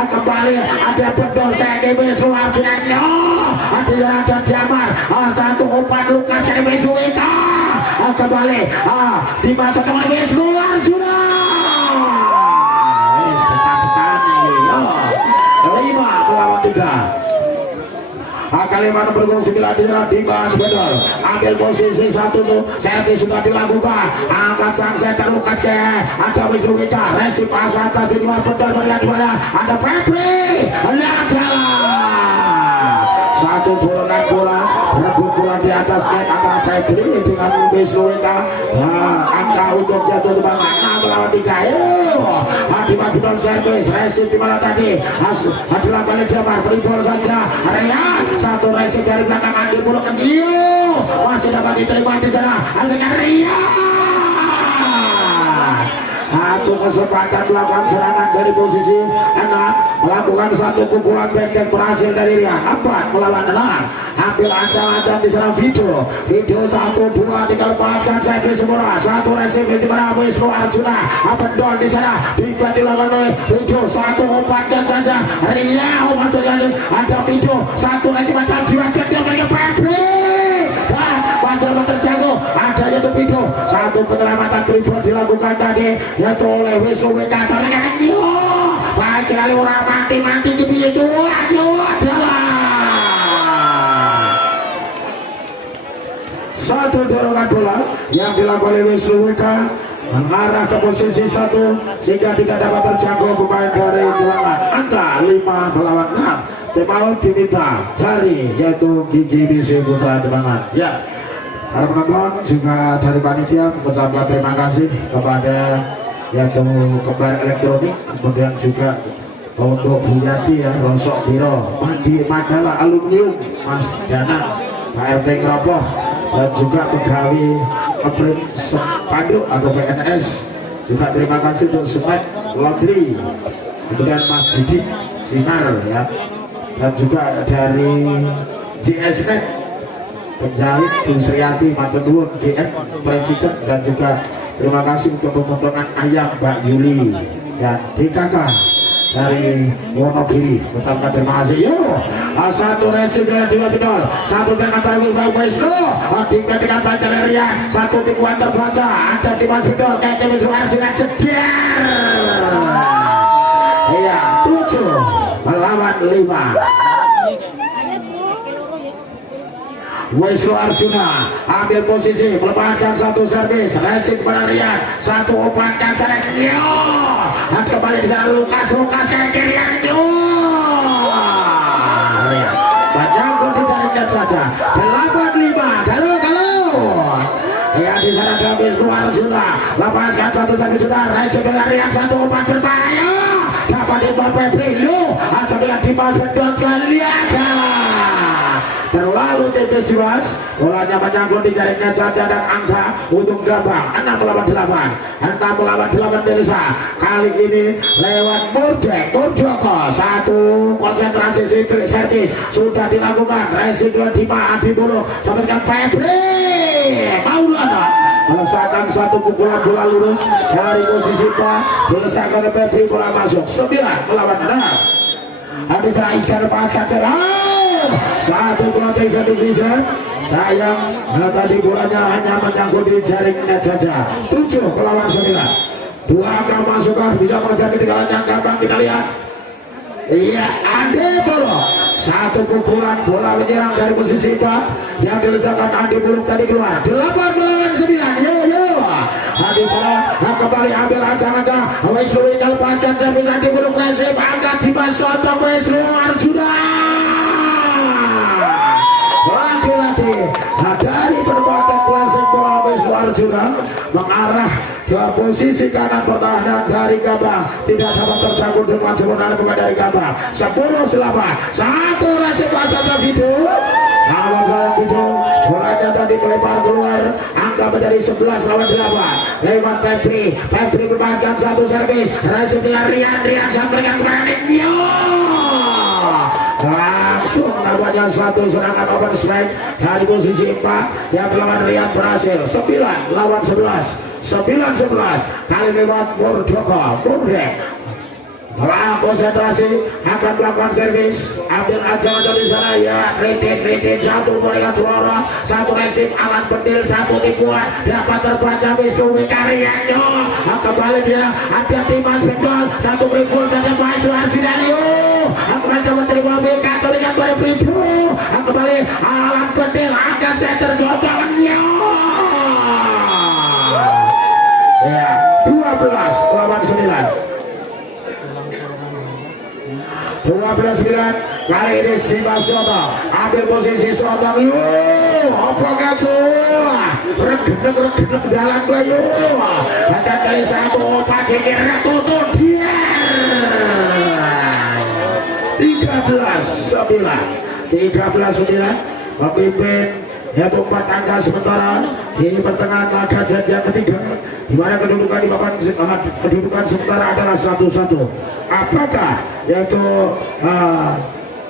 kembali ada Bedol saya Wisnu Arjuna, di sana ada Diamar, satu umpan Lukas dari Wisnu Wika kembali di masa kembali Wisnu Arjuna 5-3. Kali mana bergolong 9 di Dimas Bedol, ambil posisi satu tuh, servis sudah dilakukan, angkat sang setter Lukas ke ada Wisnu Wika, resip asal tadi luar Bedol melihat bola, ada Febri lihat jalan, satu dorongan bola rebut bola di atas net antara Febri dengan Wisnu Wika. Nah, angka untuk jatuh Demangan 6-3. Dimas Bidol servis, resip di mana tadi dilakukan oleh Diamar, beri bola saja Rian, satu resip dari belakang Andi Puro ke Dio, masih dapat diterima di sana dengan Rian, satu kesempatan melakukan serangan dari posisi 6, melakukan satu pukulan pendek berhasil dari Rian. 4 melawan 6, ambil ancang-ancang di sana Video 1-2 tinggal lepaskan servis semua, satu resip di mana Wisnu Arjuna Bedol di sana dilakukan oleh Video, satu umpan saja Rian, umpan saja ada Video, satu resip ada dilakukan dia mereka Febri, Panjang terjago ada yaitu Video, satu penyelamatan pribadi dilakukan tadi yaitu oleh Wisnu Wika sarangan baik sekali orang mati di pintu jalan satu dorongan bola yang dilakukan oleh Wisnu Wika mengarah ke posisi 1 sehingga tidak dapat terjangkau pemain dari Dewangan. Angka 5 melawan 6. Tim out diminta dari yaitu Gigi Bisi Putra Dewangan. Ya, para penonton juga dari panitia mengucapkan terima kasih kepada yaitu Kembar Elektronik, kemudian juga untuk Bu Yati ya, Rosok Biro, Mandi Mandala Alumnium, Mas Dana, Pak RT Ngeroboh, dan juga pegawai Keprim Sepanduk atau PNS. Juga terima kasih untuk Semet Laundry, kemudian Mas Didi Sinar ya, dan juga dari JSNet penjahit Bu Sriati Matenduun GM Presiden, dan juga terima kasih untuk pemotongan ayam Mbak Yuli dan DKK dari Wonogiri. Ucapkan terima kasih. Yo, satu racing dengan dua bidol, satu dengan Tahu Bang Wisnu, tiga dengan Banjaria, satu tipuan terbaca ada di Mas Bidol kayak Wisnu Arjuna Jeder. Iya, 7 melawan 5. Wisnu Arjuna ambil posisi, melepaskan satu servis, racing penarian, satu umpankan serang, yo, kembali di sana Lukas ke kirian, yo, menyangkut di jaringnya saja, 8-5, kalau, ya di sana ada Wisnu Arjuna, lepaskan satu servis sudah, racing penarian, satu umpan berbahaya, dapat dibuat Febri, yo, aja dengan dibuat Bendot kalian, terlalu tipis Jiwas, bolanya menyangkut di jaringnya Caca dan angka untuk Gabang 6 melawan 8 Desa. Kali ini lewat Murdoko, satu konsentrasi servis sudah dilakukan, resiko di Adibulu sampaikan Febri Maulana melesakkan satu pukulan bola lurus dari posisi Pak, melesakkan Febri, bola masuk 9 melawan 6. Habis Aisyah lepaskan satu proteksi di sisi, sayang tadi bolanya hanya menyangkut di jaringnya saja. 7 melawan 9. 2 angka masukkan bisa mengejar ketinggalan yang gampang, kita lihat. Iya, Ade Bolo, satu pukulan bola menyerang dari posisi Pak yang dilesakan Ade Bolo tadi keluar. 8 melawan 9. Yo, Adi salah, kembali ambil ancang-ancang. Wisnu lepaskan servis Ade Bolo, resip angkat di Basotong Wisnu Arjuna. Lagi-lagi dari perbuatan klasik bola Wisnu Arjuna mengarah ke posisi kanan pertahanan dari Gabang, tidak dapat tercakup dengan sebenarnya bukan dari Gabang. 10-8, satu resip pasang video. Kalau saya video bolanya tadi melebar keluar, angka menjadi 11 lawan 8 lewat Febri melepaskan satu servis, resip dengan Rian sampaikan kepada Nio, langsung namanya satu serangan open strike dari posisi 4 yang melawan Rian berhasil 9 lawan 11 kali lewat Murdoko. Konsentrasi akan melakukan servis, ambil aja di sana ya, redit satu mereka suara, satu resip alat bedil, satu tipuan dapat terbaca Wisnu Wikarianyo, kembali dia ada Timan Bendol, satu ribul saja Pak Suarsidanio, mereka menerima BK dengan baik video, kembali alat bedil akan center jodohnya ya, 12 lawan 9. 12-9 kali ini Siva Soto ambil posisi Soto, apa kacu regenek dalam gua, ada kali satu Pak Cicirnya tutup dia 13-9 memimpin yaitu 4 angka sementara di pertengahan laga set yang ketiga, di mana kedudukan di papan kedudukan sementara adalah 1-1. Apakah yaitu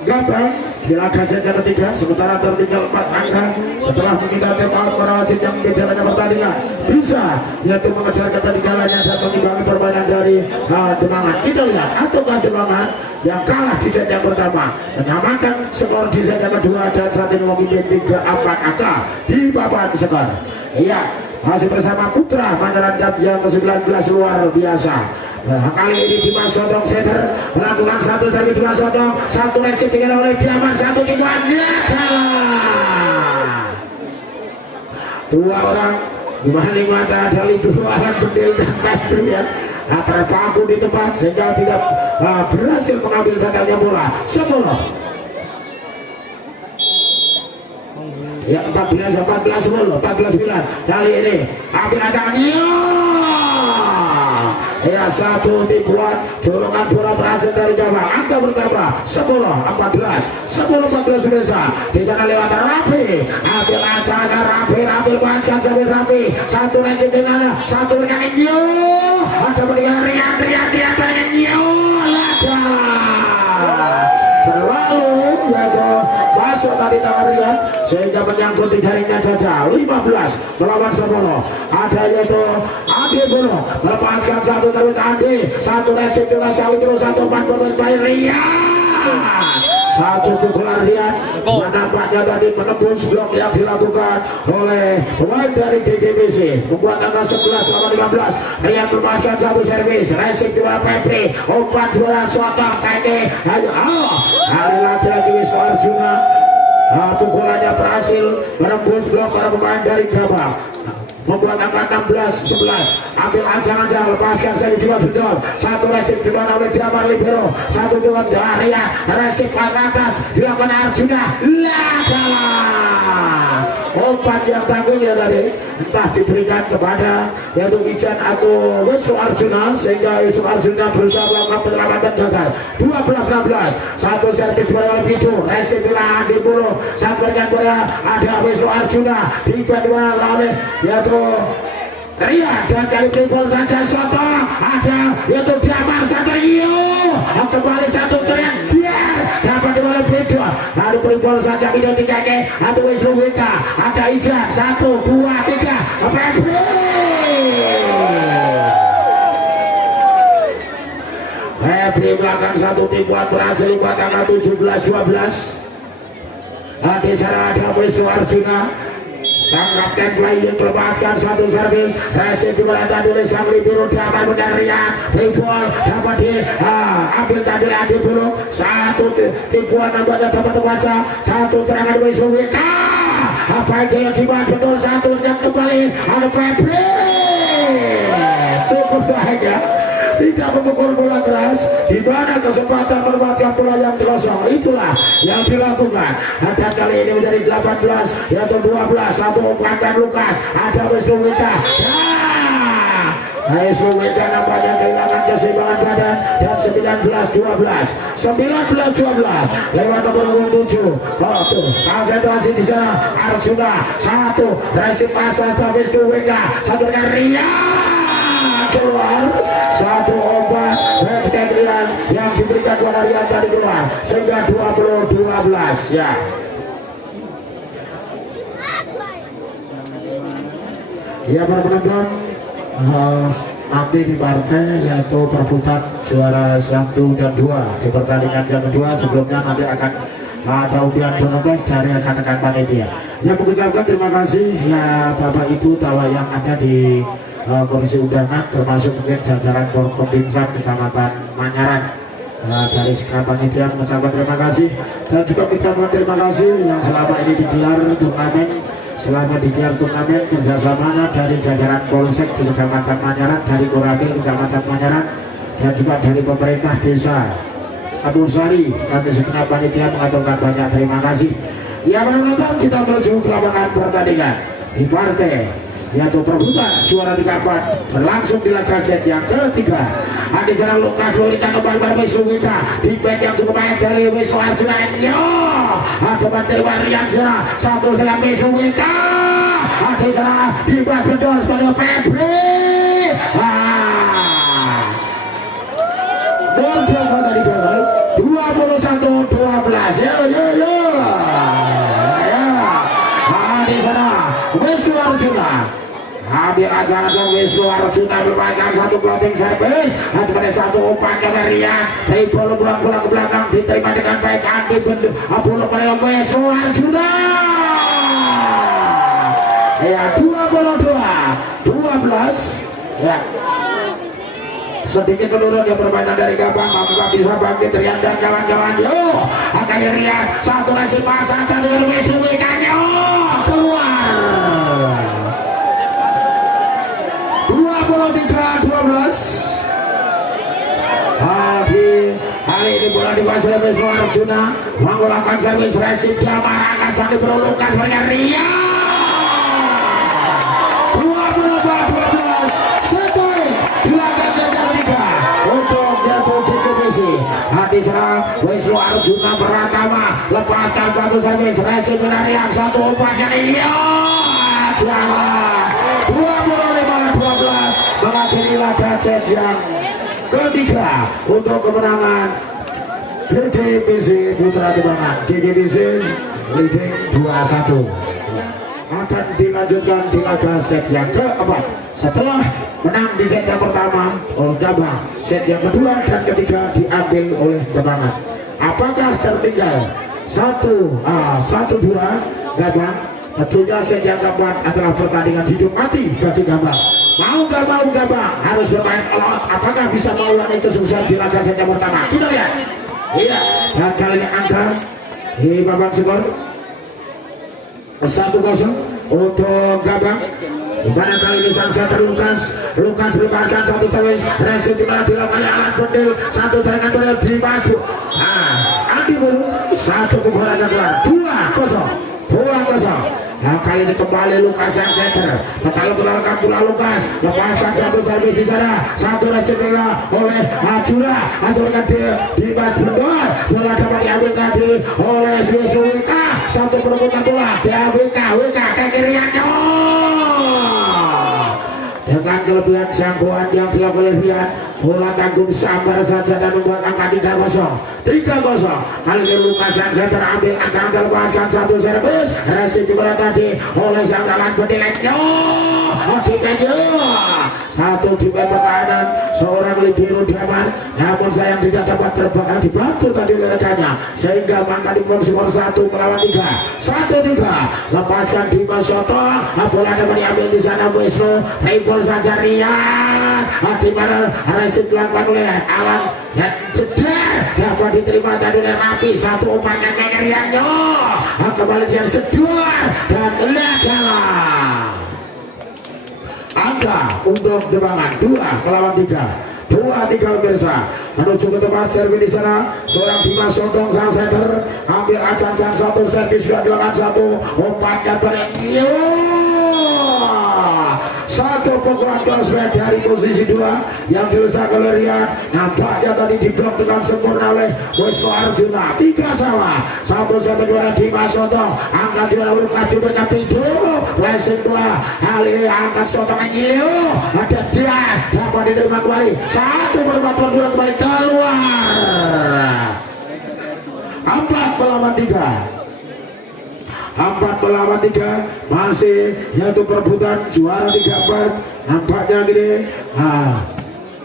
Gabang di laga set yang ketiga sementara tertinggal 4 angka setelah mengingat tempat para wasit yang berjalannya pertandingan bisa yaitu mengejar ketinggalannya dan mengimbangi permainan dari Demangan? Kita lihat, ataukah Demangan yang kalah di set yang pertama menyamakan skor di set yang kedua dan saat ini memimpin 3-4 angka di papan skor. Iya, masih bersama Putra Mandaran Cup yang ke-19 luar biasa. Nah, kali ini Dimas Sodong center melakukan satu servis Dimas Sodong, satu resip dikenal oleh Diaman, satu tipuan dia kalah. dua orang di maling mata ada dua orang Bedil dan Petri ya terpaku di tempat sehingga tidak berhasil mengambil datangnya bola. 10 ya 14 10 14 9 kali ini ambil acara ya satu dibuat dorongan bola berhasil dari gawang. Angka bertambah 10 14 desa di sana lewat Rafi ambil acara Rafi buatkan sampai Rafi satu ranjit dengan satu dengan Inyo ada melihat Rian dengan Inyo terlalu yaitu masuk tadi tangan Rian sehingga menyangkut di jaringnya saja. 15 melawan 10 ada yaitu Adi Bono melepaskan satu terus Adi satu resip saling terus satu 4 pemain Rian satu pukulan Rian nampaknya tadi menembus blok yang dilakukan oleh pemain dari DJBC membuat angka 11 lawan 15. Rian melepaskan satu servis resip di bola Pepri umpan bola Sotong Keke ayo kali lagi Wisnu Arjuna pukulannya berhasil menembus blok para pemain dari Gabang membuat angka 16-11. Ambil ancang-ancang lepaskan seri dua Bedol satu resip dimana oleh Damar Libero satu dua dari resip pas atas dilakukan Arjuna umpan yang tanggung ya tadi entah diberikan kepada yaitu Ijan atau Wisnu Arjuna sehingga Wisnu Arjuna berusaha melakukan penyelamatan gagal. 12-16 satu servis bola oleh Bidu resip bilang di bulu satu dengan bola ada Wisnu Arjuna dibantu oleh yaitu Ria dan kali tripol saja Soto ada yaitu Damar Satrio kembali satu keren dia dapat dimulai Bidu lalu tripol saja Bidu 3 ke ada Wisnu Wika ada Ijan 1 2 3 Febri Febri belakang satu tipuan berhasil buat angka 17-12. Di sana ada Wisnu Arjuna sang kapten playing melepaskan satu servis resip dimulai tadi oleh sang libero dapat benar Rian tripol dapat ambil tadi oleh Adi dulu satu tipuan nampaknya dapat terbaca satu serangan Wisnu Wika apa yang dibuat betul satu yang kembali ada Febri cukup bahagia tidak memukul bola keras di mana kesempatan memanfaatkan bola yang kosong itulah yang dilakukan. Ada kali ini menjadi 18 yaitu 12 satu umpan Lukas ada Wisnu Wika Wisnu Wika nampaknya kehilangan keseimbangan badan dan 19-12 lewat nomor 7 konsentrasi di sana Arjuna satu resip pasal Wisnu Wika satu dengan Ria keluar satu obat Rian yang diberikan kepada Rian tadi keluar sehingga 20-12 ya. Ya para penonton nanti di partai yaitu perebutan juara 1 dan 2 di pertandingan yang kedua sebelumnya nanti akan ada undian bonus dari rekan-rekan panitia. Yang mengucapkan terima kasih ya Bapak Ibu tawa yang ada di komisi undangan termasuk mungkin jajaran Forkompimsa Kecamatan Manyaran dari sekitar panitia mengucapkan terima kasih dan juga kita terima kasih yang selama ini digelar turnamen kerjasamanya dari jajaran Polsek di Kecamatan Manyaran dari Koramil Kecamatan Manyaran dan juga dari pemerintah desa Abusari kami segenap panitia mengaturkan banyak terima kasih. Ya menonton kita menuju ke lapangan pertandingan di partai yaitu perebutan juara 3-4 berlangsung di laga set yang ketiga. Di sana Lukas memberikan umpan pada Wisnu Wika di back yang cukup baik dari Wisnu Arjuna ada bantuan Marian sana satu dengan Wisnu Wika di sana di back bedol pada Febri Borjoko dari Bedol 21-12 yo di sana Wisnu Arjuna hadir aja-aja Wisnu Arjuna bermainkan satu clothing service ada satu umpan dari Rian dari bola bola ke belakang diterima dengan baik Andi bentuk bola oleh Wisnu Arjuna ya 22-12 ya sedikit menurun ya permainan dari Gabang apakah bisa bangkit Rian dan kawan-kawan akan Rian satu nasi pasang dari Wisnu Wika keluar 23-12. Hari ini bola dikuasai oleh Wisnu Arjuna, menggunakan servis resip Damar akan sampai perlukan sebagai Ria. 24-12. Sepoin dilakukan jajar 3 untuk jatuh di komisi. Hati serang Wisnu Arjuna Pratama, lepaskan satu servis resip dari yang satu umpannya Ria. 25-12 mengakhiri laga set yang ketiga untuk kemenangan GGBC Putra Demangan. GGBC leading 2-1 akan dilanjutkan di laga set yang keempat setelah menang di set yang pertama oleh Gabang. Set yang kedua dan ketiga diambil oleh Demangan. Apakah tertinggal 1-2 Gabang? Tentunya set yang keempat adalah pertandingan hidup mati bagi Gabang. Mau gak mau Gabang harus bermain all. Apakah bisa mengulangi kesuksesan di laga set yang pertama? Kita lihat. Iya, dan kali ini angka di babak skor 1-0 untuk Gabang. Dimana kali ini sang setter Lukas lepaskan satu servis resip dimana dilakukan alat pendil, satu serangan pendil di masuk. Andi Bulu satu pukulan keluar 2-0. Nah, kali ini kembali Lukas yang setter. Kalau melakukan pula Lukas, lepaskan satu servis di sana, satu resip oleh Ajura, aturkan di Mas Bundor. Bola dapat diambil tadi oleh Wisnu Wika. Satu perebutan bola Wika ke kiriannya. Dengan kelebihan jangkauan yang dilakukan oleh Rian, bola tanggung sabar saja dan membuat angka 3-0. Kali ini Lukas yang setter ambil acara lepaskan satu servis resip bola tadi oleh sang dalam penilainya. Satu di pertahanan seorang libero Damar, namun sayang tidak dapat terbang dibantu tadi oleh rekannya sehingga mangka di skor 1-3. Lepaskan di Soto, bola dapat diambil di sana Wisnu, ribol saja Rian, di mana resip dilakukan oleh Alan dan jedar dapat diterima tadi oleh Rapi. Satu umpannya ke Riannya, kembali dia jedar dan legalah. Angka untuk Demangan 2-3 pemirsa menuju ke tempat servis di sana. Seorang Dimas Sotong sang setter ambil acan-acan satu servis sudah dilakukan satu umpannya pada satu pukulan crossback dari posisi 2 yang diusahakan oleh Rian. Nampaknya tadi diblok dengan sempurna oleh Wisnu Arjuna. 3 sama. Satu satu dua Dimas Sotong angkat di lalu kaki berkati itu lesing bola. Kali ini angkat Sotong Nyilio. Ada dia dapat diterima kembali. Satu berempat bola kembali keluar. 4-3 masih yaitu perebutan juara 3-4. Nampaknya gini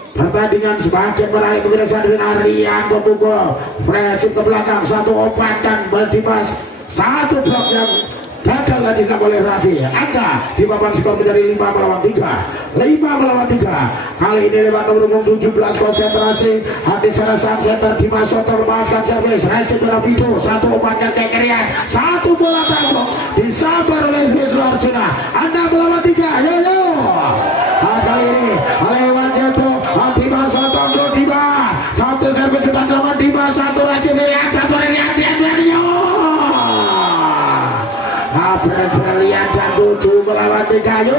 pertandingan semakin menarik pemirsa dengan Rian memukul presip ke belakang satu ompatan Dimas, satu blok yang gagal tadi dilakukan oleh Raffi. Angka di papan skor menjadi 5-3. Kali ini lewat nomor 17 konsentrasi hati sana sang setter Dimas Sotor lepaskan servis resip Rapido, satu umpannya ke Rian, satu bola tanggung disabar oleh Wisnu Arjuna. 6-3. Yo. Kali ini lewat jatuh Dimas Sotor Dimas, satu servis sudah dilakukan Dimas, satu resip Rian, satu Rian. Berlian dan 7-3. Yo.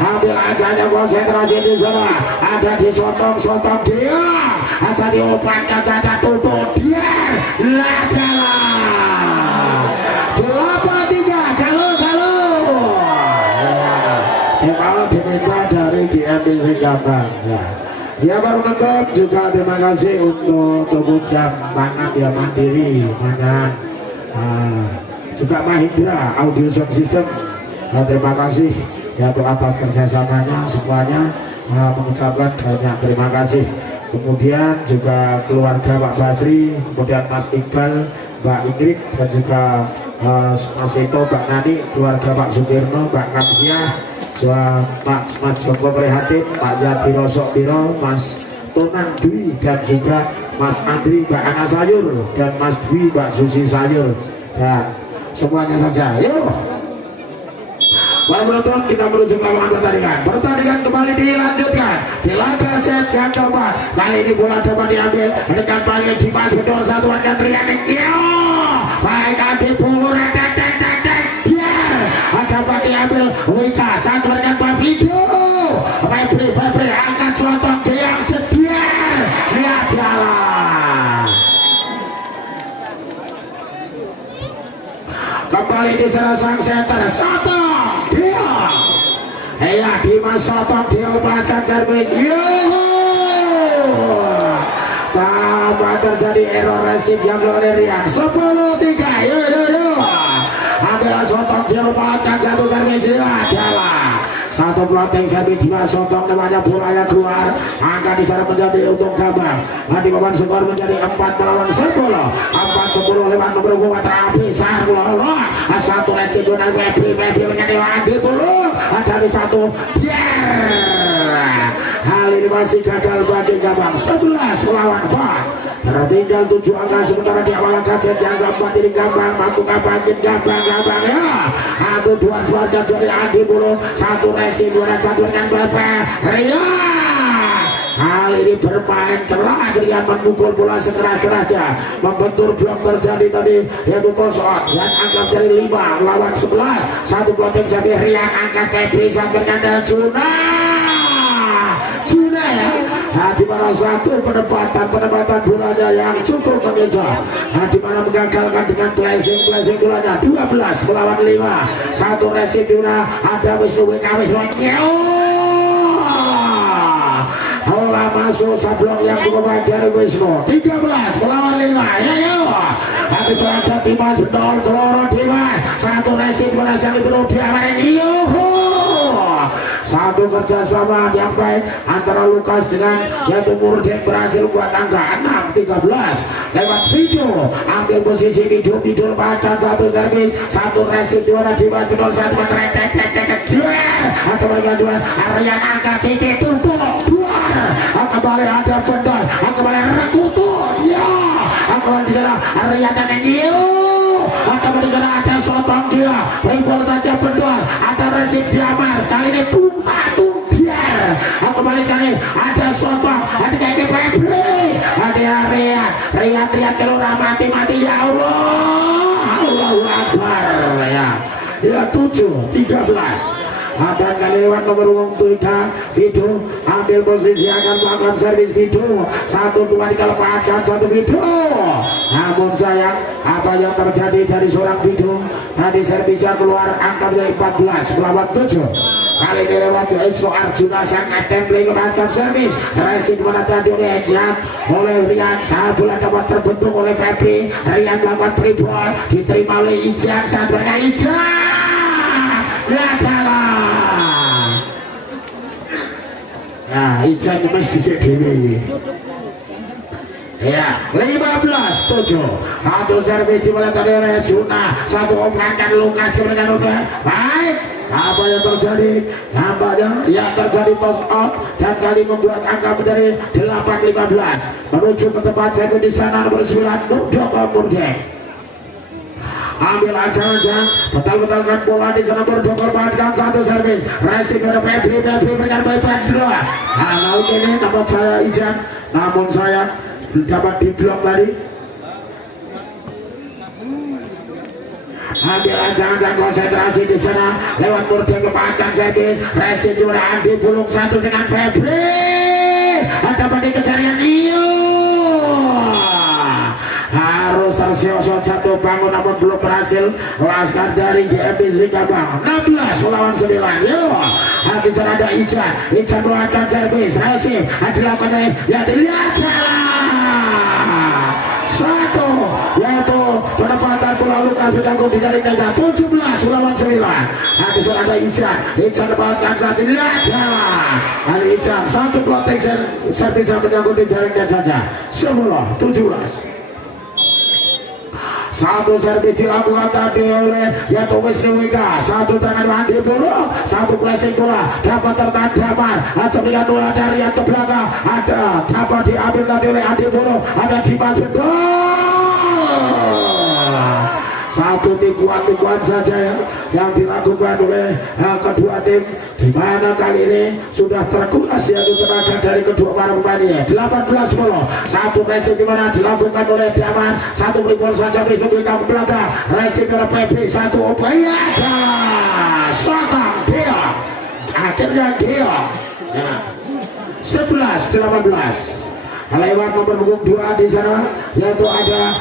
Ambil ajanya konsentrasi di sana. Ada di Sotong dia. Aja diobatkan saja tutup dia. Lagalah. 8-3. Kalau. Kalau diminta dari GMBC Gabang. Ya baru nonton juga terima kasih untuk Tubuh Jam Tangan ya Mandiri Mangan. Juga Mahindra Audio Sound System. Terima kasih ya untuk atas kerjasamanya semuanya, mengucapkan banyak terima kasih. Kemudian juga keluarga Pak Basri, kemudian Mas Iqbal, Mbak Ingrid, dan juga Mas Eko, Mbak Nani, keluarga Pak Sukirno, Mbak Kamsiah, Mas Joko Prihatin, Pak Yati Rosok Biro, Mas Tonang Dwi, dan juga Mas Andri, Mbak Ana Sayur, dan Mas Dwi, Mbak Susi Sayur, dan semuanya saja. Yuk Para penonton, kita menuju ke lapangan pertandingan. Pertandingan kembali dilanjutkan di laga set yang keempat. Kali ini bola dapat diambil dengan baik Dimas Bedor satuan dan Rian. Baik Adi Pulur dapat diambil Wika satuan dan Pak Video. Febri angkat selotong yang jedian. Lihat jalan. Kembali di sana sang center Sotong dia. Dimas Sotong dia melepaskan servis. Tanpa terjadi error resip yang oleh Rian. 10-3. Ambil Sotong dia melepaskan satu servis. Jalan. Satu plotting servis Dimas Sotong namanya bolanya keluar. Angka di sana menjadi untung Gambang. Di papan skor menjadi 4 melawan 10. 4-10 lewat nomor buat Abisar lolos. Satu resip dengan Febri menjadi Adi Pulur. Dari satu hal ini masih gagal bagi Gambang. 11 melawan 4. Tertinggal 7 angka sementara di awal angka set yang keempat ini Gambang mampu bangkit Gambang ya. Satu dua keluarga dari Adi Pulur. Satu resip dua satu dengan Bapak Ria. Hal ini bermain keras, Rian memukul bola sekeras-kerasnya, membentur blok terjadi tadi yaitu Kosot dan angkat dari 5 lawan 11. Satu plotting sampai Rian angkat Febri sampaikan dan Juna ya. Di mana satu penempatan bolanya yang cukup mengejar. Di mana mengagalkan dengan flashing bolanya 12 melawan 5. Satu resip Juna ada Wisnu bola masuk sablon yang cukup baik dari Wisnu. 13 melawan 5. Habis ada Dimas Bedor Celoro Dimas. Satu resip berhasil dulu diamankan. Satu kerjasama yang baik antara Lukas dengan yaitu Murdek berhasil buat angka 6-13 lewat Video. Ambil posisi Video lepaskan satu servis. Satu resip juara Dimas Bedor satu atau mereka dua Aryan angkat Siti tumpuk kembali ada Bedor kembali Rekutu kembali di sana Aryan dan Engiu kembali di sana ada Sotong dia ribol saja Bedor ada resip Diamar kali ini tumpah biar kembali kali ada Sotong ada kayak Febri ada Rian kelura mati ya Allah Allahu Akbar ya 7-13. Ada kali lewat nomor 3 Video ambil posisi akan melakukan servis Video. 1-2 dilepaskan satu Video. Namun sayang apa yang terjadi dari seorang Video tadi servisnya keluar angka menjadi 14 melawan 7. Kali ini lewat Exo Arjuna sangat template lepaskan servis. Resip mana tadi oleh Ejat oleh Rian. Saat bola dapat terbentuk oleh Febri. Rian melakukan free ball diterima oleh Ijat saat mereka Ijat lihat jalan. Nah Ijat mas bisa dewe ya 15-7. Satu servis dimana tadi oleh Juna. Satu omongan Lukas dengan udah baik. Apa yang terjadi? Nampaknya yang terjadi toss out dan kali membuat angka menjadi 8-15 menuju ke tempat saya di sana nomor 9 Murdek. Ambil aja betul-betul kan bola di sana berkorbankan satu servis. Resip dari Febri berikan baik dua. Lalu ini dapat saya Ijan, namun saya dapat diblok tadi. Ambil aja konsentrasi di sana lewat Murdek lepaskan servis. Resip juga Andi Pulung satu dengan Febri. Dapat dikejar yang harus tersiosot satu bangun namun belum berhasil. Laskar dari GMPC Gambang 16 melawan 9. Habis ada Ijan melakukan servis. Resip dilakukan oleh yang dilihat satu yaitu penempatan bola Lukas ditanggung di jaring tengah 17 melawan 9. Habis ada Ijan dapatkan saat dilihat kali Ijan satu plotting servis yang menyangkut di jaringnya saja 10-17. Satu servis dilakukan tadi oleh yaitu Wisnu Wika. Satu tangan Andi Pulur. Satu flashing bola dapat tertahan Damar. Sebenarnya bola dari yang ke belakang ada dapat diambil tadi oleh Andi Pulur. Ada Dimas Bedor. satu tipuan-tipuan saja ya yang dilakukan oleh kedua tim, di mana kali ini sudah terkuras ya tenaga dari kedua para pemainnya. 18-10 satu racing di mana dilakukan oleh Daman, satu ribol saja di kamu belakang racing dari PP, satu upaya Sotang dia akhirnya dia ya. 11-18 lewat nomor punggung 2 di sana yaitu ada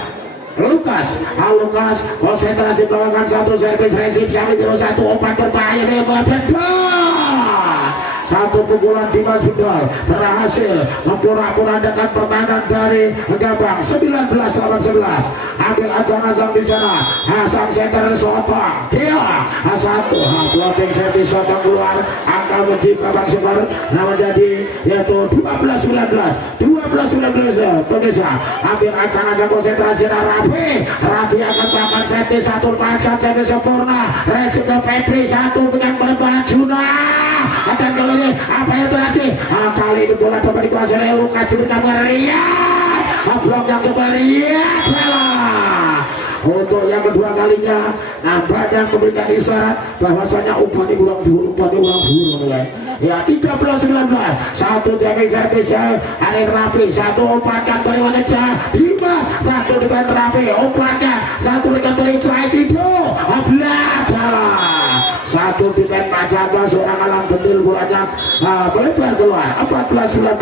Lukas. Lukas konsentrasi melakukan satu servis resip sampai satu umpan berbahaya dengan satu pukulan Dimas Bendol berhasil memporak-porandakan pertahanan dari Gabang. 19-11 ambil acang-acang di sana. Sang center Sotong dia satu blocking servis Sotong keluar, angka menjadi Babang Super nama jadi yaitu 12-19 pemirsa. Ambil acang-acang konsentrasi Rafi akan melakukan servis satu, lepaskan servis sempurna resip Petri satu dengan berbahan Juna. Dan kali ini apa yang terjadi? Kali ini bola dapat dikuasai oleh Lukas diberikan meriah. Blok yang meriah untuk yang kedua kalinya. Nampaknya memberikan isyarat bahwasanya umpan ulang burung ya. 13-19 satu jamin servis Alir Rafi, satu umpankan bagaimana Dimas, satu dengan Rafi umpankan, satu dengan baik itu satu dengan Pak Jaba, seorang alang bendil bolanya melebar keluar. 14-19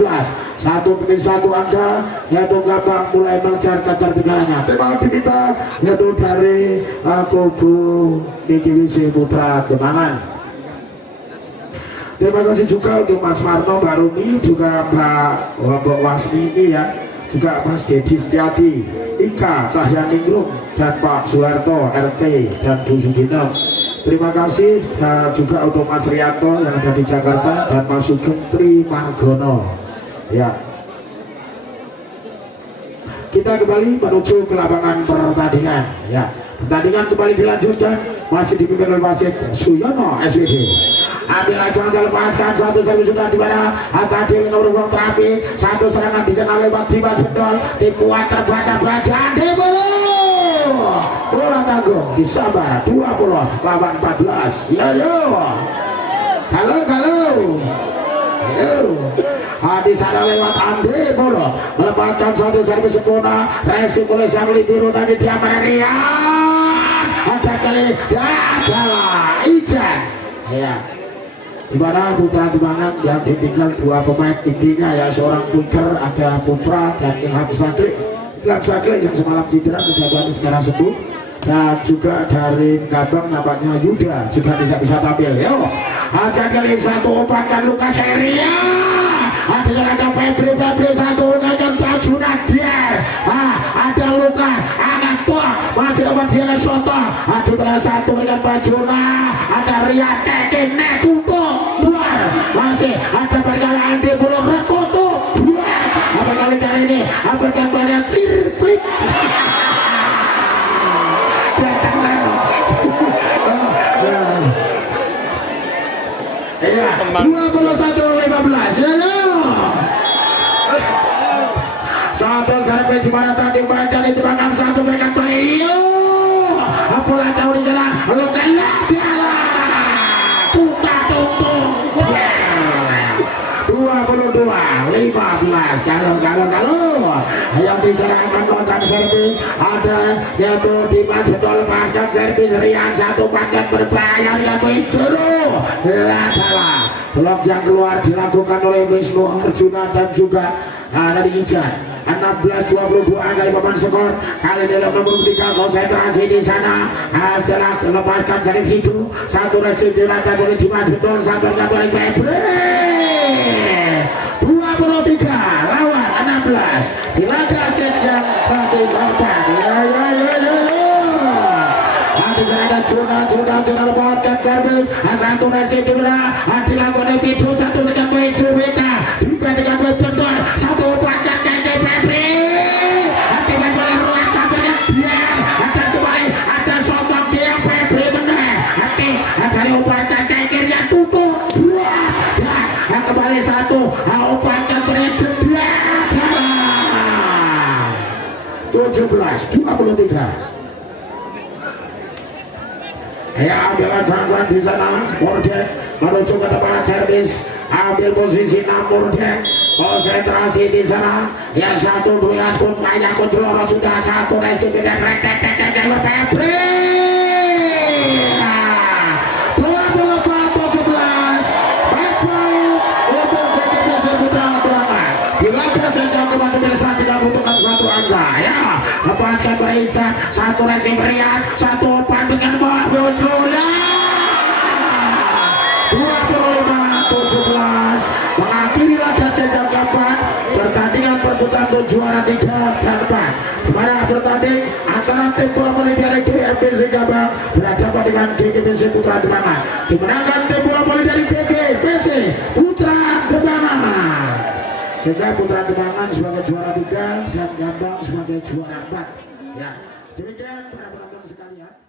satu demi satu angka yaitu Gabang mulai mengejar ketertinggalannya. Tema kita yaitu dari kubu DKWC Putra Demangan. Terima kasih juga untuk Mas Marto Baruni, juga Mbak Wasmini ya, juga Mas Dedi Setiati, Ika Cahyaningrum, dan Pak Suharto RT dan Bu Sugino. Terima kasih juga untuk Mas Rianto yang ada di Jakarta dan Mas Sugeng Trimargono ya. Kita kembali menuju ke lapangan pertandingan ya. Pertandingan kembali dilanjutkan, masih dipimpin oleh wasit Suyono SWD. Ambil aja lepaskan satu servis sudah di mana tadi nomor uang terapi, satu serangan di sana lewat Dimas Bendol, tipuan terbaca badan bola tanggung disabar 20 lawan 14 ya yo. Halo di sana lewat Ande bola melepaskan satu servis sempurna resip oleh Syarli Biru tadi dia Maria ada kali adalah Ijan ya. Di mana Putra Demangan yang ditinggal dua pemain intinya ya, seorang Quicker ada Putra dan Ilham Sakli yang semalam cedera mudah-mudahan sekarang sembuh, dan juga dari Gabang nampaknya Yuda juga tidak bisa tampil. Yo, ada kali satu umpankan Lukas Eria, ada Febri satu umpankan Baju Nadir, ada Lukas angkat tua masih dapat dia Soto, ada satu dengan Bajuna, ada Ria Tekin Nekuto luar, masih ada perkara Andi belum Rekoto luar. Apa kali ini apakah pada cirplik iya 21-15 ya ya. Satu sampai di mana tadi badan itu bahkan satu mereka beliau apalah tahu di sana lo kalah dia tuta tuntung 22-15 kalau yang diserahkan kontak servis ada yaitu Dimas Bendol pangkat servis Rian satu pangkat berbayar yaitu itu adalah blok yang keluar dilakukan oleh Wisnu Arjuna dan juga dari Ijan. 16-22 kali papan skor kali dalam nomor 3 konsentrasi di sana setelah melepaskan servis itu satu resip dilakukan oleh Dimas Bendol satu oleh Febri 23 lawan 16 di laga set yang satu korban ada serangan Juna lepaskan servis satu resip dilakukan oleh Vidu satu dengan baik WK juga dengan baik Bendol satu umpankan kembali satu umpankan berjeda 17-23 Ya, ambil jangan di sana. Mordek menuju ke depan servis. Ambil posisi 6 Mordek. Konsentrasi di sana. Ya, 1 2 pun banyak kontrol sudah 1 resi tidak rek 1 angka ya, lepaskan berinsat 1 racing berian 1 umpan dengan bawah Yudrula 25-17 mengakhiri laga jejak keempat pertandingan perebutan juara 3 dan 4 dimana bertanding antara tim bola voli dari GMPC Gabang berhadapan dengan GGPC Putra Demangan dimenangkan tim bola voli dari GGPC Putra Demangan sehingga Putra Demangan sebagai juara 3 dan Gabang sebagai juara 4 ya. Demikian para penonton sekalian.